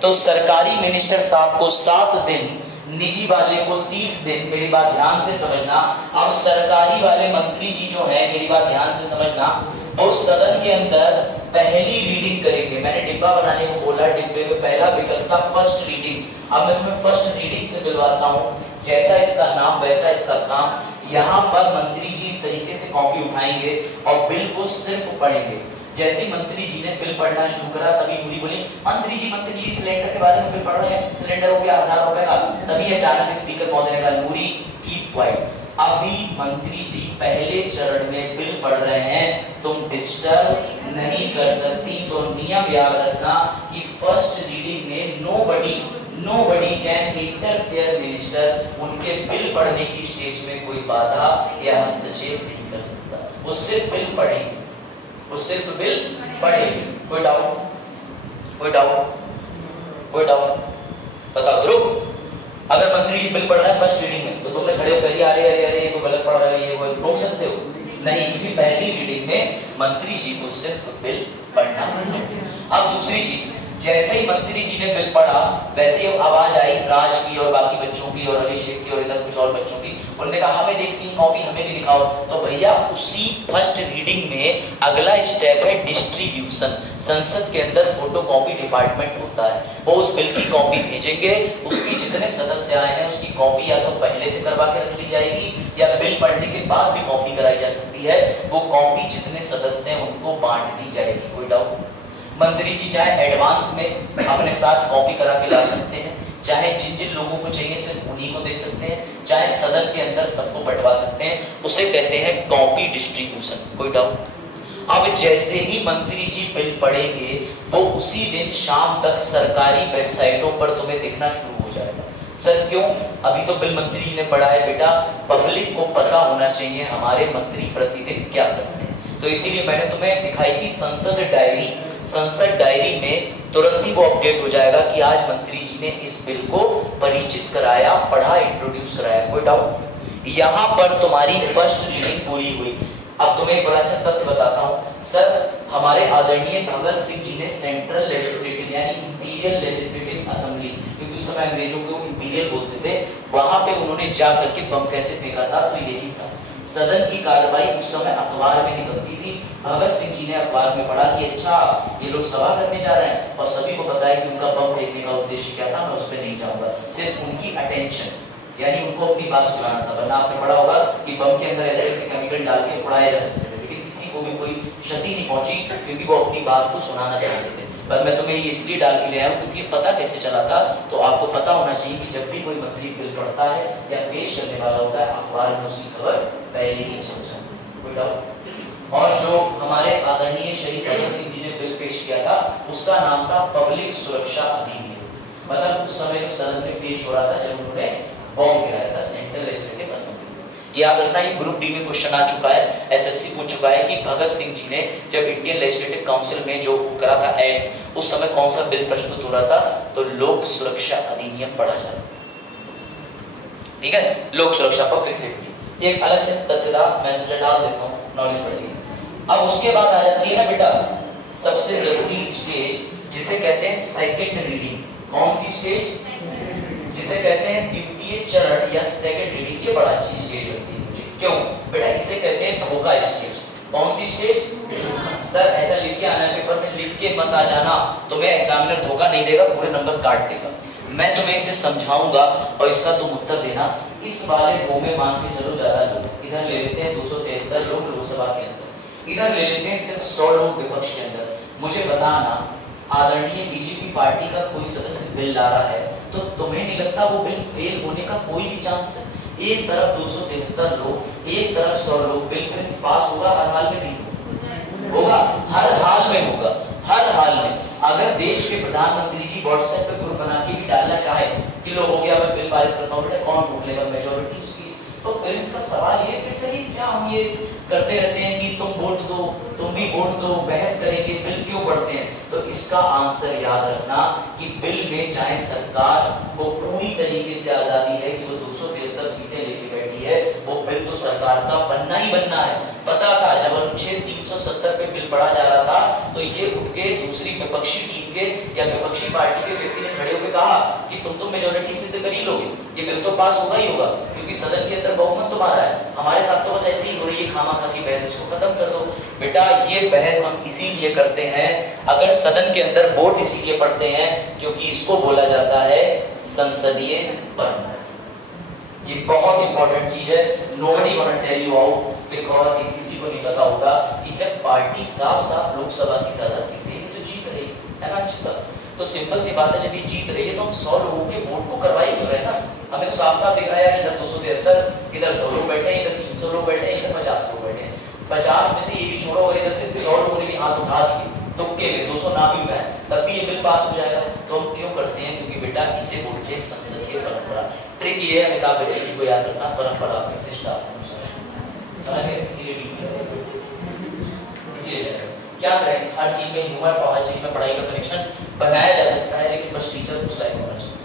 तो सरकारी मिनिस्टर साहब को 7 दिन, निजी वाले को 30 दिन। मेरी बात ध्यान से समझना। अब सरकारी वाले मंत्री जी जो हैं, मेरी बात ध्यान से समझना, वो सदन के अंदर पहली रीडिंग करेंगे। मैंने डिब्बा बनाने को बोला, डिब्बे में पहला विकल्प था फर्स्ट रीडिंग। अब मैं तुम्हें फर्स्ट रीडिंग से मिलवाता हूँ। जैसा इसका नाम वैसा इसका काम। यहाँ पर मंत्री जी इस तरीके से कॉपी उठाएंगे और बिल को सिर्फ पढ़ेंगे। जैसे मंत्री जी ने बिल पढ़ना शुरू करा, तभी नूरी बोली, मंत्री जी सिलेंडर के बारे में बिल पढ़ रहे हैं, सिलेंडर हो गया 1000 रुपए का। तभी अचानक स्पीकर महोदय ने कहा, नूरी कीप क्वाइट, अभी मंत्री जी पहले चरण में बिल पढ़ रहे हैं, तुम डिस्टर्ब नहीं कर सकती। तो नियम याद रखना कि फर्स्ट रीडिंग में nobody can interfere मिनिस्टर, उनके बिल पढ़ने की स्टेज में कोई बाधा या हस्तक्षेप नहीं कर सकता। वो सिर्फ बिल पढ़ेंगे, वो सिर्फ बिल पढ़ेंगे। कोई डाउट, कोई डाउट, कोई डाउट? बताओ ध्रुव, अगर मंत्री जी बिल पढ़ रहा है फर्स्ट रीडिंग में, तो तुमने खड़े होकर अरे अरे अरे ये तो गलत पढ़ रहा है, ये वो रोक सकते हो? नहीं, क्योंकि पहली रीडिंग में मंत्री जी को सिर्फ बिल पढ़ना है। अब दूसरी चीज, जैसे ही मंत्री जी ने बिल पढ़ा, वैसे ही आवाज आई राज की और बाकी बच्चों की और अली शेख की और इधर कुछ और बच्चों की। उन्होंने कहा हमें देखनी कॉपी, हमें भी दिखाओ। तो भैया उसी फर्स्ट रीडिंग में अगला स्टेप है डिस्ट्रीब्यूशन। संसद के अंदर फोटोकॉपी डिपार्टमेंट होता है, वो उस बिल की कॉपी भेजेंगे। उसकी जितने सदस्य आए हैं उसकी कॉपी या तो पहले से करवा के रख ली जाएगी या बिल पढ़ने के बाद भी कॉपी कराई जा सकती है। वो कॉपी जितने सदस्य हैं उनको बांट दी जाएगी। कोई डाउट? मंत्री जी चाहे एडवांस में अपने साथ कॉपी करा के ला सकते हैं, चाहे जिन जिन लोगों को चाहिए सिर्फ उन्हीं को दे सकते हैं, चाहे सदन के अंदर सबको बंटवा सकते हैं। उसे कहते हैं कॉपी डिस्ट्रीब्यूशन। कोई डाउट? अब जैसे ही मंत्री जी बिल पढ़ेंगे, वो उसी दिन शाम तक सरकारी वेबसाइटों पर तुम्हें दिखना शुरू हो जाएगा। सर क्यों? अभी तो बिल मंत्री जी ने पढ़ा है बेटा, पब्लिक को पता होना चाहिए हमारे मंत्री प्रतिदिन क्या करते हैं। तो इसीलिए मैंने तुम्हें दिखाई थी संसद डायरी। संसद डायरी में तुरंत ही वो अपडेट हो जाएगा कि आज मंत्री जी ने इस बिल को परिचित कराया, पढ़ा, इंट्रोड्यूस कराया। कोई डाउट? यहाँ पर तुम्हारी फर्स्ट रीडिंग पूरी हुई। अब तुम्हें एक बड़ा अच्छा तथ्य बताता हूँ। सर हमारे आदरणीय भगत सिंह जी ने सेंट्रल लेजिस्लेटिव यानी इंपीरियल लेजिस्लेटिव असेंबली, क्योंकि उस समय अंग्रेजों को इंपीरियल बोलते थे, वहां पे उन्होंने जा करके बम कैसे फेंका था, तो यही था। सदन की कार्रवाई उस समय अखबार में निकलती थी। भगत सिंह जी ने अखबार में पढ़ा कि अच्छा ये लोग सभा करने जा रहे हैं, और सभी को पता है कि उनका बम फेंकने का उद्देश्य क्या था। मैं उस पर नहीं जाऊंगा, सिर्फ उनकी अटेंशन, यानी उनको अपनी बात सुनाना था। वरना आपने पढ़ा होगा कि बम के अंदर ऐसे ऐसे केमिकल डाल के उड़ाए जा सकते थे, लेकिन किसी को भी कोई क्षति नहीं पहुंची, क्योंकि वो अपनी बात को सुनाना चाहते थे। पर मैं तुम्हें ये इसलिए डाल के ले आया हूँ क्योंकि पता कैसे चला था। तो आपको पता होना चाहिए कि जब भी कोई मंत्री बिल पढ़ता है या पेश करने वाला होता है, अखबार में उसकी खबर पहले ही चल जाती है। कोई डाउट? और जो हमारे आदरणीय शहीद भगत सिंह जी ने बिल पेश किया था, उसका नाम था पब्लिक सुरक्षा अधिनियम। मतलब उस समय जो सदन में पेश हो रहा था जब उन्होंने बॉम्ब गिराया था सेंट्रल लेजिस्लेटिव असेंबली। याद रखना, ये ग्रुप डी में क्वेश्चन आ चुका है, एसएससी पूछ चुका है कि भगत सिंह जी ने जब इंडियन लेजिस्लेटिव काउंसिल में जो करा था एक्ट, उस समय कौन सा बिल प्रस्तुत हो रहा था, तो लोक सुरक्षा अधिनियम पढ़ा जा रहा। ठीक है, लोक सुरक्षा, पब्लिक सेफ्टी। एक अलग से तथ्य था, मैं सोचा डाल देता हूँ, नॉलेज बढ़ेगी। अब उसके बाद आ जाती है ना बेटा सबसे जरूरी स्टेज, जिसे कहते हैं सेकेंड रीडिंग। कौन सी स्टेज? जिसे कहते हैं द्वितीय चरण या सेकंड रीडिंग। ये बड़ा अच्छी स्टेज लगती है मुझे। क्यों बेटा? इसे कहते हैं धोखा स्टेज। कौन सी स्टेज? सर ऐसा लिख के आना है पेपर में, लिख के मत आ जाना, तुम्हें एग्जामिनर धोखा नहीं देगा, पूरे नंबर काट देगा। मैं तुम्हें इसे समझाऊंगा और इसका तुम उत्तर देना। इस वाले रो में मान के चलो ज्यादा लोग, इधर ले लेते हैं 273 लोग लोकसभा के अंदर, इधर ले लेते हैं सिर्फ 100 लोग विपक्ष के अंदर। मुझे बताना, आदरणीय बीजेपी पार्टी का कोई सदस्य बिल ला रहा है तो तुम्हें नहीं लगता वो बिल फेल होने का कोई भी चांस है? एक तरफ 273 लोग, एक तरफ 100 लोग, बिल पास होगा? हर हाल में नहीं होगा, हर हाल में होगा, हर हाल में। अगर देश के प्रधानमंत्री जी व्हाट्सएप पे ग्रुप बना के भी डालना चाहे कि लोग हो गया मैं बिल पारित करता हूँ, बेटा कौन रोक लेगा? मेजोरिटी उसकी। तो फिर इसका सवाल ये फिर से क्या हम ये करते रहते हैं कि तुम वोट दो, तुम भी वोट दो, बहस करेंगे, बिल क्यों पढ़ते हैं? तो इसका आंसर याद रखना कि बिल में चाहे सरकार को पूरी तरीके से आजादी है कि वो 273 सीटें लेके बैठी है, वो बिल तो सरकार का बनना ही बनना है। पता था जब अनुच्छेद 370 पे बिल पढ़ा जा रहा था तो ये उठ के दूसरी विपक्षी टीम के या विपक्षी पार्टी के व्यक्ति ने खड़े होकर कहा कि तुम तो मेजोरिटी सिद्ध कर ही लोगे, ये बिल तो पास होगा ही होगा, क्योंकि सदन के अंदर बहुमत तुम्हारा है, हमारे साथ तो बस ऐसे ही हो रही है खामा खा की बहस, इसको खत्म कर दो। बेटा ये बहस हम इसीलिए करते हैं, अगर सदन के अंदर वोट इसीलिए पढ़ते हैं क्योंकि इसको बोला जाता है संसदीय परंपरा। ये बहुत इंपॉर्टेंट चीज है, nobody gonna tell you out, because ये किसी को नहीं पता होता कि जब पार्टी साफ लोकसभा की ज्यादा सीटें तो जीत रही है ना अच्छा, तो सिंपल सी बात है जब ये जीत रही है तो हम 100 लोगों के वोट को करवाई क्यों रहे ना? हमें तो साफ दिख रहा है इधर 273, इधर 100 लोग बैठे हैं, इधर 300 लोग बैठे हैं, इधर 50 लोग बैठे हैं। 50 में से ये भी छोड़ो, इधर से 100 लोगों ने भी हाथ उठा दिए, तुक्के में 200 ना भी उठाए तब भी ये बिल पास हो जाएगा। तो हम क्यों करते हैं? क्योंकि बेटा इसे बोलते हैं संसदीय परंपरा। ट्रिक ये है, अमिताभ बच्चन जी को याद रखना, परंपरा प्रतिष्ठा, इसीलिए क्या करें, हर चीज में ह्यूमर और हर चीज में पढ़ाई का कनेक्शन बनाया जा सकता है, लेकिन बस टीचर कुछ लाइक होना चाहिए,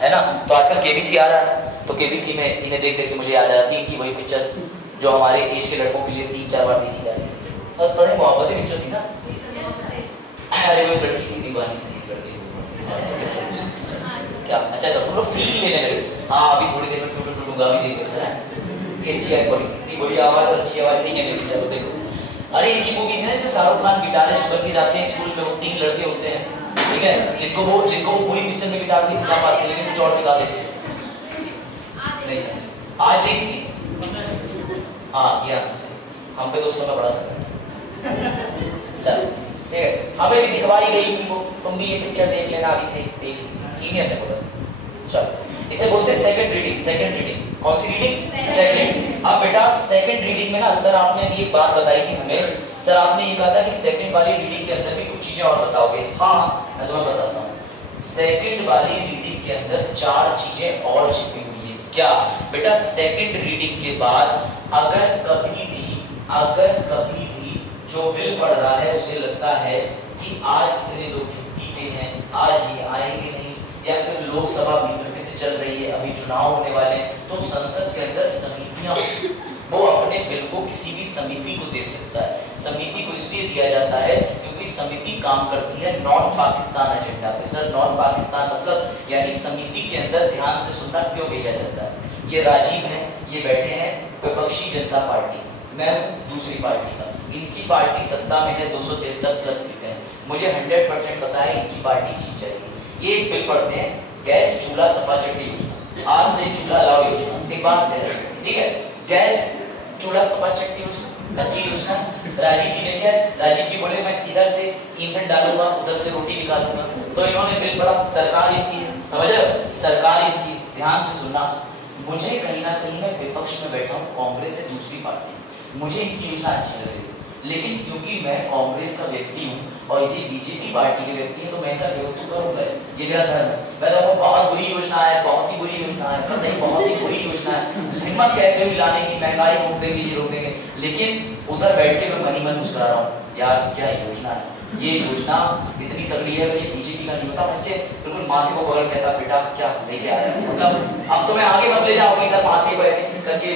है ना? तो आजकल केबीसी आ रहा है, तो केबीसी में इन्हें देख के मुझे याद आ जाती है कि वही पिक्चर जो हमारे एज के लड़कों के लिए 3-4 बार देखी जाती है। सब बड़े मोहब्बतें पिक्चर थी ना। अरे वो लड़की थी दीवानी सी लड़की क्या अच्छा तुम लोग फील लेने लगे। हाँ अभी थोड़ी देर में टूटूंगा भी देख सर है, अच्छी है, इतनी बुरी आवाज और अच्छी आवाज नहीं है मेरी, चलो देखो। अरे इनकी मूवी है ना, शाहरुख खान गिटारिस्ट बन के जाते हैं स्कूल में, वो 3 लड़के होते हैं, ठीक है, जिनको वो पूरी पिक्चर में गिटार नहीं सिखा पाते लेकिन कुछ और सिखा देते हैं। नहीं सर आज देखी, हाँ ये हम पे तो उस समय बड़ा सर चलो ठीक है, हमें भी दिखवाई गई थी वो, तुम भी ये पिक्चर देख लेना अभी से, देख सीनियर ने बोला। चलो इसे बोलते हैं सेकंड रीडिंग। सेकंड रीडिंग कौन सी रीडिंग? सेकंड। अब बेटा सेकंड रीडिंग में ना सर आपने अभी एक बात बताई थी हमें, सर आपने ये कहा था कि सेकंड वाली रीडिंग के अंदर भी कुछ चीजें और बताओगे। हाँ मैं तुम्हें बताता हूँ, सेकंड वाली रीडिंग के अंदर 4 चीजें और छिपी हुई है। क्या बेटा? सेकंड रीडिंग के बाद अगर कभी भी जो बिल पढ़ रहा है उसे लगता है कि आज इतने लोग छुट्टी पे हैं, आज ये आएंगे नहीं, या फिर लोकसभा विघटित चल रही है, अभी चुनाव होने वाले हैं, तो संसद के अंदर समितियां वो अपने बिल को किसी भी समिति को दे सकता है। समिति को इसलिए दिया जाता है क्योंकि समिति काम करती है नॉन पाकिस्तान एजेंडा पे। सर नॉन पाकिस्तान मतलब यानी समिति के अंदर ध्यान से सुनना क्यों भेजा जाता है। ये राजीव हैं, ये बैठे हैं विपक्षी जनता पार्टी, मैं दूसरी पार्टी का, इनकी पार्टी सत्ता में है, 273+ सीटें, मुझे 100% पता है इनकी पार्टी जीत जाएगी। ये एक बिल पढ़ते हैं, गैस चूल्हा सफा चट्टी योजना, आज से चूल्हा लाओ योजना, एक बात है ठीक है, गैस चूल्हा सफा चट्टी योजना अच्छी योजना। राजीव जी ने क्या, राजीव जी बोले मैं इधर से ईंधन डालूंगा, उधर से रोटी निकालूंगा, तो इन्होंने बिल पढ़ा, सरकार इनकी, समझ रहे हो, सरकार इनकी, ध्यान से सुनना। मुझे कहीं ना कहीं मैं विपक्ष में बैठा हूँ, कांग्रेस से दूसरी पार्टी, मुझे इनकी योजना अच्छी लग रही है, लेकिन क्योंकि मैं कांग्रेस का व्यक्ति हूँ और ये बीजेपी पार्टी के व्यक्ति हैं तो मैं इनका विरोध तो करूंगा, ये मेरा धर्म है। मैं तो बहुत बुरी योजना है, बहुत ही बुरी योजना है, पर नहीं बहुत ही बुरी योजना है, हिम्मत कैसे हुई लाने की, महंगाई रोक देंगे, ये रोक देंगे, लेकिन उधर बैठ के मैं मनी मन मुस्कुरा रहा हूँ, यार क्या योजना है, ये योजना इतनी तगड़ी है, ये बीजेपी का नहीं होता। मैं इसके बिल्कुल माथे को पकड़ कहता बेटा क्या लेके आया, मतलब अब तो मैं आगे मत ले जाओगी सर, माथे को ऐसे किस करके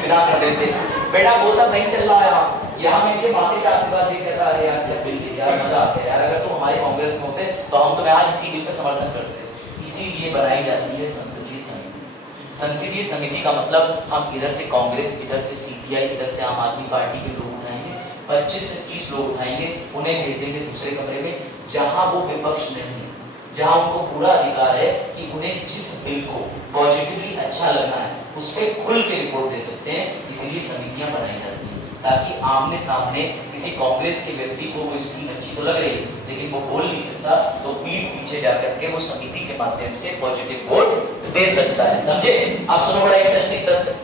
बिना कर देते बेटा, वो सब नहीं चल रहा है यहाँ में, माथे का आशीर्वाद देख कहता अरे यार क्या बिल यार मजा आता है यार, अगर तो हमारे कांग्रेस में होते तो हम तो आज इसी बिल पे समर्थन करते। इसीलिए बनाई जाती है संसदीय समिति। संसदीय समिति का मतलब हम इधर से कांग्रेस, इधर से सीपीआई, इधर से आम आदमी पार्टी के लोग उठाएंगे, 25 से 30 लोग उठाएंगे, उन्हें भेज देंगे दूसरे कमरे में जहां वो विपक्ष नहीं है, जहां उनको पूरा अधिकार है कि उन्हें जिस बिल को पॉजिटिवली अच्छा लगना है उस पर खुल के रिपोर्ट दे सकते हैं, इसलिए समितियां बनाई जाती हैं। ताकि आमने सामने किसी कांग्रेस के व्यक्ति को वो स्कीम अच्छी तो लग रही है लेकिन वो बोल नहीं सकता, तो पीठ पीछे जाकर के वो समिति के माध्यम से पॉजिटिव वोट दे सकता है। समझे? आप सुनो बड़ा इंटरेस्टिंग तथ्य।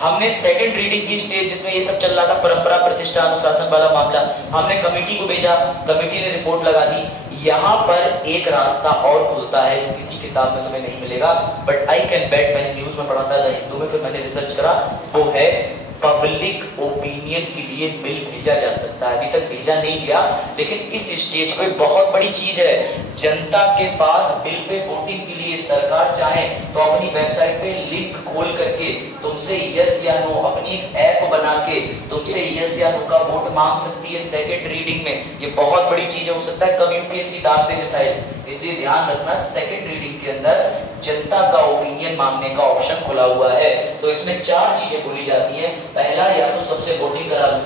हमने सेकंड रीडिंग की स्टेज जिसमें ये सब चल रहा था, परंपरा प्रतिष्ठा अनुशासन वाला मामला, हमने कमेटी को भेजा, कमेटी ने रिपोर्ट लगा दी। यहाँ पर एक रास्ता और खुलता है जो किसी किताब में तुम्हें नहीं मिलेगा, बट आई कैन बेट, मैंने न्यूज में पढ़ा था द हिंदू में, फिर मैंने रिसर्च करा, वो है पब्लिक ओपिनियन के लिए बिल भेजा जा सकता है। अभी तक भेजा नहीं गया लेकिन इस स्टेज पे बहुत बड़ी चीज है, जनता के पास बिल पे वोटिंग के लिए सरकार चाहे तो अपनी वेबसाइट पे लिंक खोल करके तुमसे यस या नो, अपनी एक ऐप बना के तुमसे यस या नो का वोट मांग सकती है सेकंड रीडिंग में। ये बहुत बड़ी चीज है, हो सकता है कब यूपीएससी डाक दे शायद, इसलिए ध्यान रखना सेकंड रीडिंग के अंदर जनता का ओपिनियन मांगने का ऑप्शन खुला हुआ है। तो इसमें 4 चीजें बोली जाती हैं। पहला, या तो सबसे वोटिंग करा लो,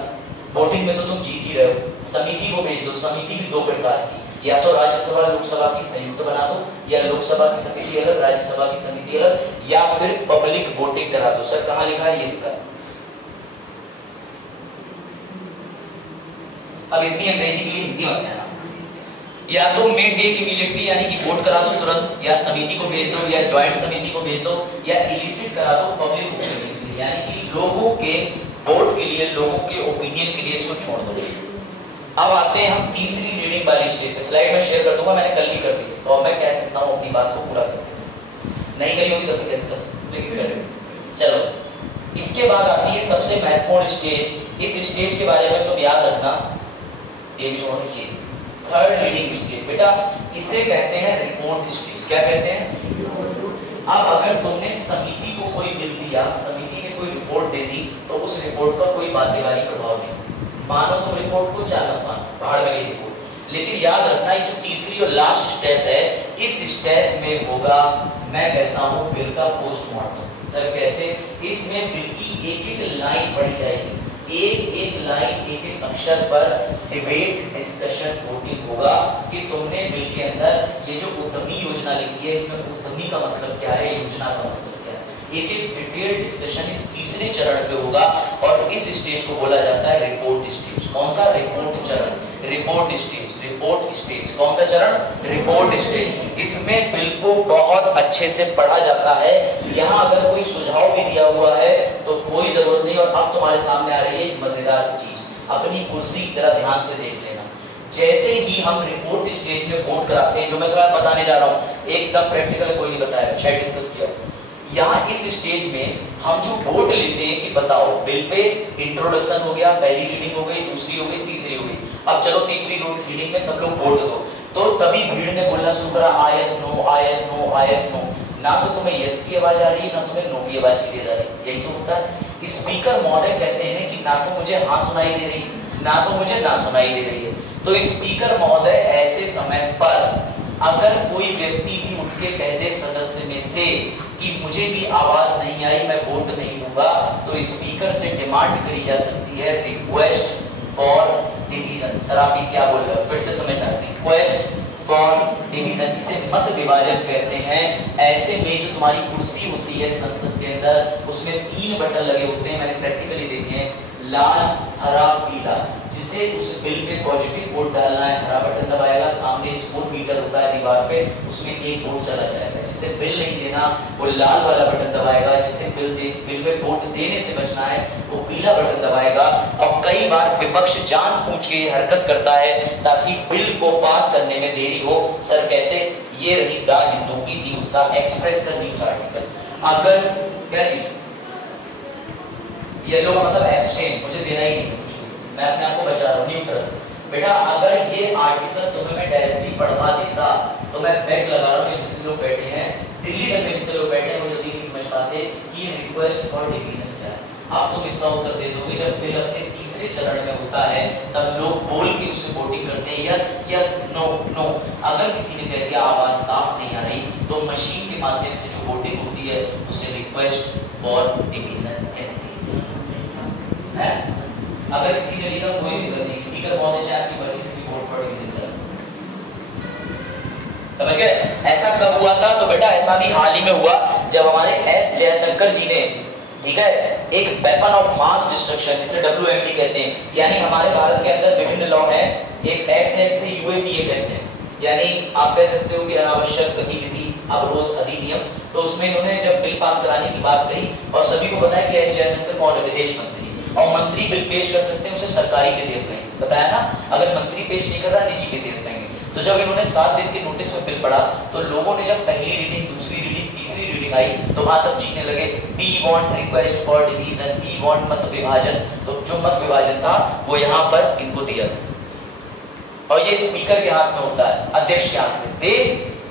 वोटिंग में तो तुम जीत ही रहे हो, समिति को भेज दो। समिति भी 2 प्रकार की, या तो राज्यसभा लोकसभा की संयुक्त बना दो, या लोकसभा की समिति अलग राज्यसभा की समिति अलग, या फिर पब्लिक वोटिंग करा दो। सर कहाँ लिखा है? ये लिखा है। अब इतनी अंग्रेजी के लिए हिंदी मत कहना। या तो मेक डेट इमीडिएटली यानी कि वोट करा दो तुरंत, या समिति को भेज दो, या ज्वाइंट समिति को भेज दो, या इलिसिट करा दो पब्लिक ओपिनियन, यानी कि लोगों के वोट के लिए, लोगों के ओपिनियन के लिए इसको छोड़ दो। अब आते हैं हम तीसरी रीडिंग वाली स्टेज पे। स्लाइड में शेयर कर दूंगा, मैंने कल भी कर दी, तो अब मैं कह सकता हूँ अपनी बात को पूरा कर सकता, नहीं करी होगी तब भी कह सकता, लेकिन कर। चलो, इसके बाद आती है सबसे महत्वपूर्ण स्टेज। इस स्टेज के बारे में तुम याद रखना, ये भी छोड़ दीजिए, थर्ड रीडिंग स्टेज। बेटा इसे कहते हैं रिपोर्ट स्टेज। क्या कहते हैं? अब अगर तुमने समिति को कोई बिल दिया, समिति ने कोई रिपोर्ट दे दी, तो उस रिपोर्ट का कोई बाध्यकारी प्रभाव नहीं। मानो तुम रिपोर्ट को, चाहे मत मानो, पहाड़ में गई रिपोर्ट, लेकिन याद रखना ये जो तीसरी और लास्ट स्टेप है, इस स्टेप में होगा, मैं कहता हूँ, बिल का पोस्टमार्टम। सर कैसे? इसमें बिल की एक एक लाइन पढ़ी जाएगी, एक एक लाइन, एक एक अक्षर पर डिबेट, डिस्कशन, वोटिंग होगा कि तुमने बिल के अंदर ये जो उद्यमी योजना लिखी है, इसमें उद्यमी का मतलब क्या है, योजना का मतलब क्या है, एक एक डिटेल डिस्कशन इस तीसरे चरण पे होगा। और इस स्टेज को बोला जाता है रिपोर्ट स्टेज। कौन सा? रिपोर्ट चरण, रिपोर्ट स्टेज, रिपोर्ट स्टेज। कौन सा चरण? Report stage. इसमें बिल को बहुत अच्छे से पढ़ा जाता है। यहाँ अगर कोई सुझाव भी दिया हुआ है तो कोई जरूरत नहीं। और अब तुम्हारे सामने आ रही है एक मजेदार सी चीज, अपनी कुर्सी जरा ध्यान से देख लेना। जैसे ही हम रिपोर्ट स्टेज में वोट कराते हैं, जो मैं तुम्हें बताने जा रहा हूँ एकदम प्रैक्टिकल, कोई नहीं बताया, शायद डिस्कस किया। यहाँ इस स्टेज में हम जो वोट लेते हैं कि बताओ बिल पे इंट्रोडक्शन हो गया, पहली रीडिंग हो गई, दूसरी हो गई, तीसरी हो गई, अब चलो तीसरी रीडिंग में सब लोग वोट दो। तो तभी भीड़ ने बोलना शुरू करा, आयस नो, आयस नो, आयस नो। ना तो तुम्हें यस की आवाज आ रही है, ना तुम्हें नो की आवाज क्लियर आ रही है। यही तो होता है। स्पीकर महोदय कहते हैं कि ना तो मुझे हाँ सुनाई दे रही, ना तो मुझे ना सुनाई दे रही है। तो स्पीकर महोदय ऐसे समय पर अगर कोई व्यक्ति भी उठ के कह दे सदस्य में से कि मुझे भी आवाज नहीं आई, मैं वोट नहीं दूंगा, तो स्पीकर से डिमांड करी जा सकती है रिक्वेस्ट फॉर डिवीजन। सर आप ये क्या बोल रहे हो? फिर से समझना, रिक्वेस्ट फॉर डिवीजन, इसे मत विभाजन कहते हैं। ऐसे में जो तुम्हारी कुर्सी होती है संसद के अंदर, उसमें 3 बटन लगे होते हैं, मैंने प्रैक्टिकली देखे हैं, लाल, हरा, पीला। जिसे उस बिल में पॉजिटिव वोट डालना है, हरा बटन दबाएगा, सामने स्कोर मीटर होता है दीवार पे, उसमें 1 वोट चला जाएगा। जिसे बिल नहीं देना वो लाल वाला बटन दबाएगा, जिसे बिल में वोट देने से बचना है वो पीला बटन दबाएगा। और कई बार विपक्ष जानबूझ के ये हरकत करता है ताकि बिल को पास करने में देरी हो। सर कैसे? ये रही द हिंदू की न्यूज, द एक्सप्रेस का न्यूज आर्टिकल। अगर क्या चीज येलो का मतलब एब्सटेन, मुझे देना ही नहीं कुछ, मैं अपने आप को बचा रहा हूँ, न्यूट्रल। बेटा अगर ये आर्टिकल तुम्हें मैं डायरेक्टली पढ़वा देता तो मैं बैक लगा रहा हूँ, जितने लोग बैठे हैं दिल्ली तक में, जितने लोग बैठे हैं वो जल्दी नहीं समझ पाते कि रिक्वेस्ट फॉर डिवीजन क्या है। अब तुम इसका उत्तर दे दोगे जब बिल अपने तीसरे चरण में होता है, तब लोग बोल के उससे वोटिंग करते हैं, यस यस, नो नो। अगर किसी ने कह दिया आवाज साफ नहीं आ रही, तो मशीन के माध्यम से जो वोटिंग होती है उसे रिक्वेस्ट फॉर डिवीजन कहते हैं। अगर किसी ने लिखा कोई दिक्कत नहीं, स्पीकर महोदय चाहे आपकी मर्जी से भी वोट फॉर डिवीजन कर सकते। समझ गए? ऐसा कब हुआ था? तो बेटा ऐसा भी हाल ही में हुआ जब हमारे एस जयशंकर जी ने ठीक है, एक वेपन ऑफ मास डिस्ट्रक्शन जिसे WMD कहते हैं, यानी हमारे भारत के अंदर विभिन्न लॉ हैं, एक एक्ट है जिसे UAPA कहते हैं, यानी आप कह सकते हो कि अनावश्यक गतिविधि अवरोध अधिनियम। तो उसमें इन्होंने जब बिल पास कराने की बात कही, और सभी को पता है कि एस जयशंकर कौन है, विदेश मंत्री, और मंत्री बिल पेश कर सकते हैं, उसे सरकारी विधेयक कहेंगे, बताया ना, अगर मंत्री पेश नहीं कर रहा निजी विधेयक कहेंगे। तो जब इन्होंने 7 दिन के नोटिस में बिल पढ़ा, तो लोगों ने जब पहली रीडिंग, दूसरी रीडिंग, तीसरी रीडिंग आई, तो वहां सब जीतने लगे, we want request for division, we want मत विभाजन। तो जो मत विभाजन था वो यहाँ पर इनको दिया, और ये स्पीकर के हाथ में होता है, अध्यक्ष के हाथ में, दे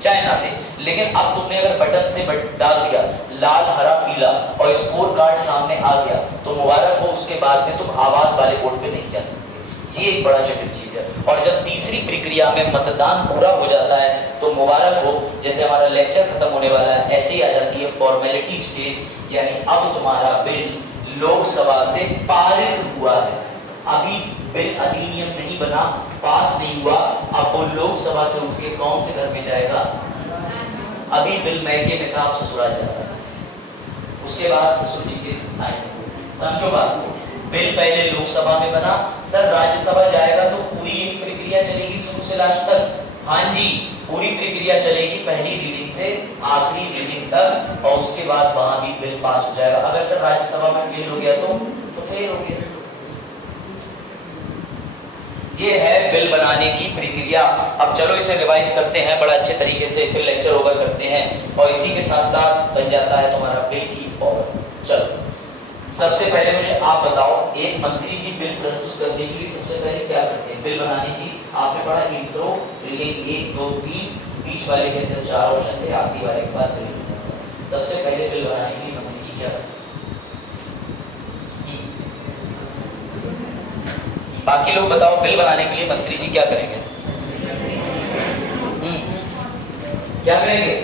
चाहे ना दे। लेकिन अब तुमने अगर बटन से डाल दिया लाल हरा पीला और स्कोर कार्ड सामने आ गया, तो मुबारक हो, उसके बाद में तुम आवाज वाले वोट पे नहीं जा सकते। ये एक बड़ा जटिल चीज है। और जब तीसरी प्रक्रिया में मतदान पूरा हो जाता है तो मुबारक हो, जैसे हमारा लेक्चर खत्म होने वाला है, ऐसे ही आ जाती है फॉर्मेलिटी स्टेज, यानी अब तुम्हारा बिल लोकसभा से पारित हुआ है। अभी बिल अधिनियम नहीं बना, पास नहीं हुआ, अब वो लोकसभा से उठ के कौन से घर में जाएगा? अभी बिल मैके में था, अब ससुराल जाता है, उसके बाद ससुर जी के साइन। समझो बात को, बिल पहले लोकसभा में बना, सर राज्यसभा जाएगा तो पूरी एक प्रक्रिया चलेगी शुरू से लास्ट तक। हाँ जी, पूरी प्रक्रिया चलेगी पहली रीडिंग से आखिरी रीडिंग तक, और उसके बाद वहां भी बिल पास हो जाएगा। अगर सर राज्यसभा में फेल हो गया तो फेल हो गया। ये है बिल बनाने की प्रक्रिया। अब चलो इसे रिवाइज करते हैं बड़ा अच्छे तरीके से, फिर लेक्चर ओवर करते हैं, और इसी के साथ साथ बन जाता है तुम्हारा बिल की पावर। चलो सबसे पहले मुझे आप बताओ, एक मंत्री जी बिल प्रस्तुत करने के लिए सबसे पहले क्या करते हैं? बिल बनाने की आपने पढ़ा इंट्रो, रीडिंग 1 2 3, बीच वाले के अंदर 4 ऑप्शन थे, आखिरी वाले के बाद बिल। सबसे पहले बिल बनाने के लिए मंत्री जी क्या करते हैं? बाकी लोग बताओ, बिल बनाने के लिए मंत्री जी क्या करेंगे? क्या करेंगे?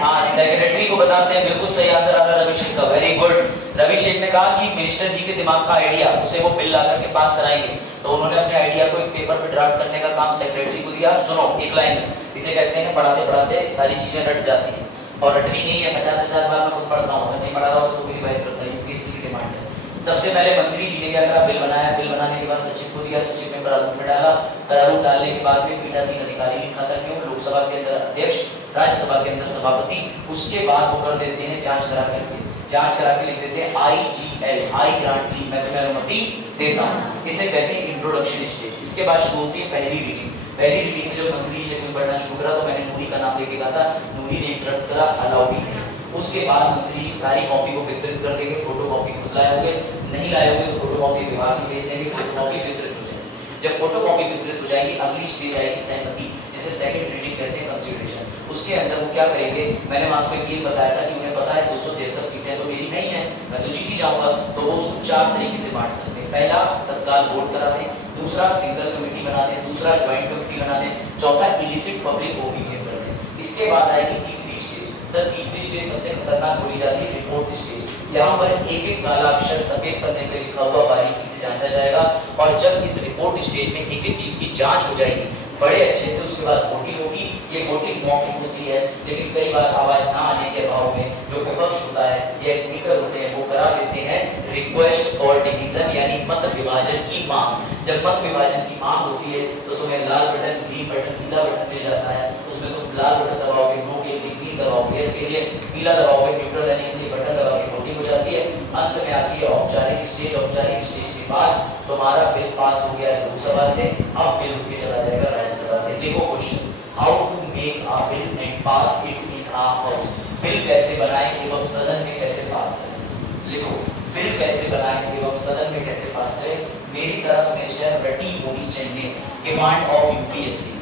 हाँ, सेक्रेटरी को बताते हैं, बिल्कुल सही आंसर आ रहा है रविशेख का, वेरी गुड। रविशेख ने कहा कि मिनिस्टर जी के दिमाग का आइडिया उसे वो बिल लाकर के पास कराएंगे, तो उन्होंने अपने आइडिया को एक पेपर पे ड्राफ्ट करने का काम सेक्रेटरी को दिया। सुनो एक लाइन, इसे कहते हैं पढ़ाते पढ़ाते सारी चीजें रट जाती हैं, और रटनी नहीं है, 50 बार मैं खुद पढ़ता हूँ, नहीं पढ़ा रहा हूँ तो भी रिवाइज करता है, यूपीएससी की डिमांड है। सबसे पहले मंत्री जी ने क्या करा? बिल बनाया, बिल बनाने के बाद सचिव को दिया, सचिव ने प्रारूप में डाला, प्रारूप डालने के बाद में पीठासीन अधिकारी लिखा था, क्यों? लोकसभा के अंदर अध्यक्ष, राज्यसभा के अंदर सभापति। उसके बाद वो कर देते हैं जांच करा करके, जांच करा के लिख देते हैं IGL, आई ग्रांटली, मैं तुम्हें अनुमति देता हूँ। इसे कहते हैं इंट्रोडक्शन स्टेज। इसके बाद शुरू होती है पहली रीडिंग। पहली रीडिंग में जब मंत्री जी ने पढ़ना शुरू करा तो मैंने नूरी का नाम लेके कहा था, नूरी ने इंटरप्ट करा, अलाउ भी किया। उसके बाद मंत्री जी सारी कॉपी को वितरित कर देंगे, फोटो कॉपी खुद लाए होंगे, नहीं लाए होंगे तो फोटो कॉपी विभाग में भेज देंगे, फोटो कॉपी वितरित हो जाएगी। जब फोटो कॉपी वितरित हो जाएगी, अगली स्टेज आएगी सहमति, जिसे सेकंड रीडिंग कहते हैं, कंसीडरेशन। उसके अंदर वो क्या करेंगे? मैंने वहां पे ये बताया था कि उन्हें पता है 273 सीटें तो मेरी नहीं है, मैं तो जीत ही जाऊंगा, तो वो उसको 4 तरीके से बांट सकते हैं। पहला, तत्काल वोट करा दें, दूसरा सिंगल कमेटी बना दें, दूसरा ज्वाइंट कमेटी बना दें, चौथा इलिसिट पब्लिक ओपिनियन कर दें। इसके बाद आएगी तीसरी स्टेज। सर तीसरी स्टेज सबसे खतरनाक बोली जाती है, रिपोर्ट स्टेज। यहाँ पर एक एक काला अक्षर सफेद पन्ने पे लिखा हुआ बारीकी से जांचा जाएगा, और जब इस रिपोर्ट स्टेज में एक एक चीज की जांच हो जाएगी बड़े अच्छे से, उसके बाद वोटिंग होगी। ये वोटिंग मौखिक होती है, लेकिन कई बार आवाज ना आने के अभाव में जो विपक्ष होता है या स्पीकर होते हैं वो करा देते हैं रिक्वेस्ट फॉर डिवीजन, यानी मत विभाजन की मांग। जब मत विभाजन की मांग होती है तो तुम्हें लाल बटन, ग्रीन बटन, पीला बटन मिल जाता है, उसमें तुम लाल बटन दबाओगे, नो के लिए ग्रीन दबाओगे, इसके लिए पीला दबाओगे, न्यूट्रल यानी के लिए बटन दबाओगे, वोटिंग हो जाती है। अंत में आती है औपचारिक स्टेज। औपचारिक स्टेज के बाद तुम्हारा बिल पास हो गया लोकसभा से, अब बिल उठ के चला जाएगा राज्यसभा से। देखो question, how to make a bill and pass it in a house. Bill कैसे बनाएं एवं सदन में कैसे पास करें। लिखो, बिल कैसे बनाएं एवं सदन में कैसे पास करें। मेरी तरफ में शेयर रटी होनी चाहिए, डिमांड ऑफ यूपीएससी।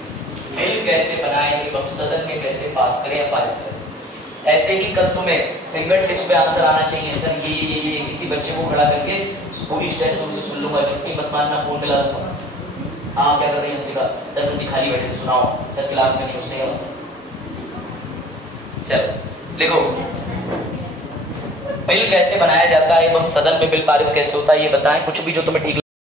बिल कैसे बनाएं एवं सदन में कैसे पास करें या पारित करें। ऐसे ही कल तुम्हें फिंगर टिप्स पे आंसर आना चाहिए। सर ये किसी बच्चे को खड़ा करके पूरी स्टेप शुरू से सुन लूंगा, छुट्टी मत मानना, फोन मिला दूंगा। हाँ क्या कर रही है हमसे कहा, सर कुछ खाली बैठे थे सुनाओ, सर क्लास में नहीं, उससे क्या होता। चलो लिखो, बिल कैसे बनाया जाता है एवं सदन में बिल पारित कैसे होता है ये बताएं, कुछ भी जो तुम्हें ठीक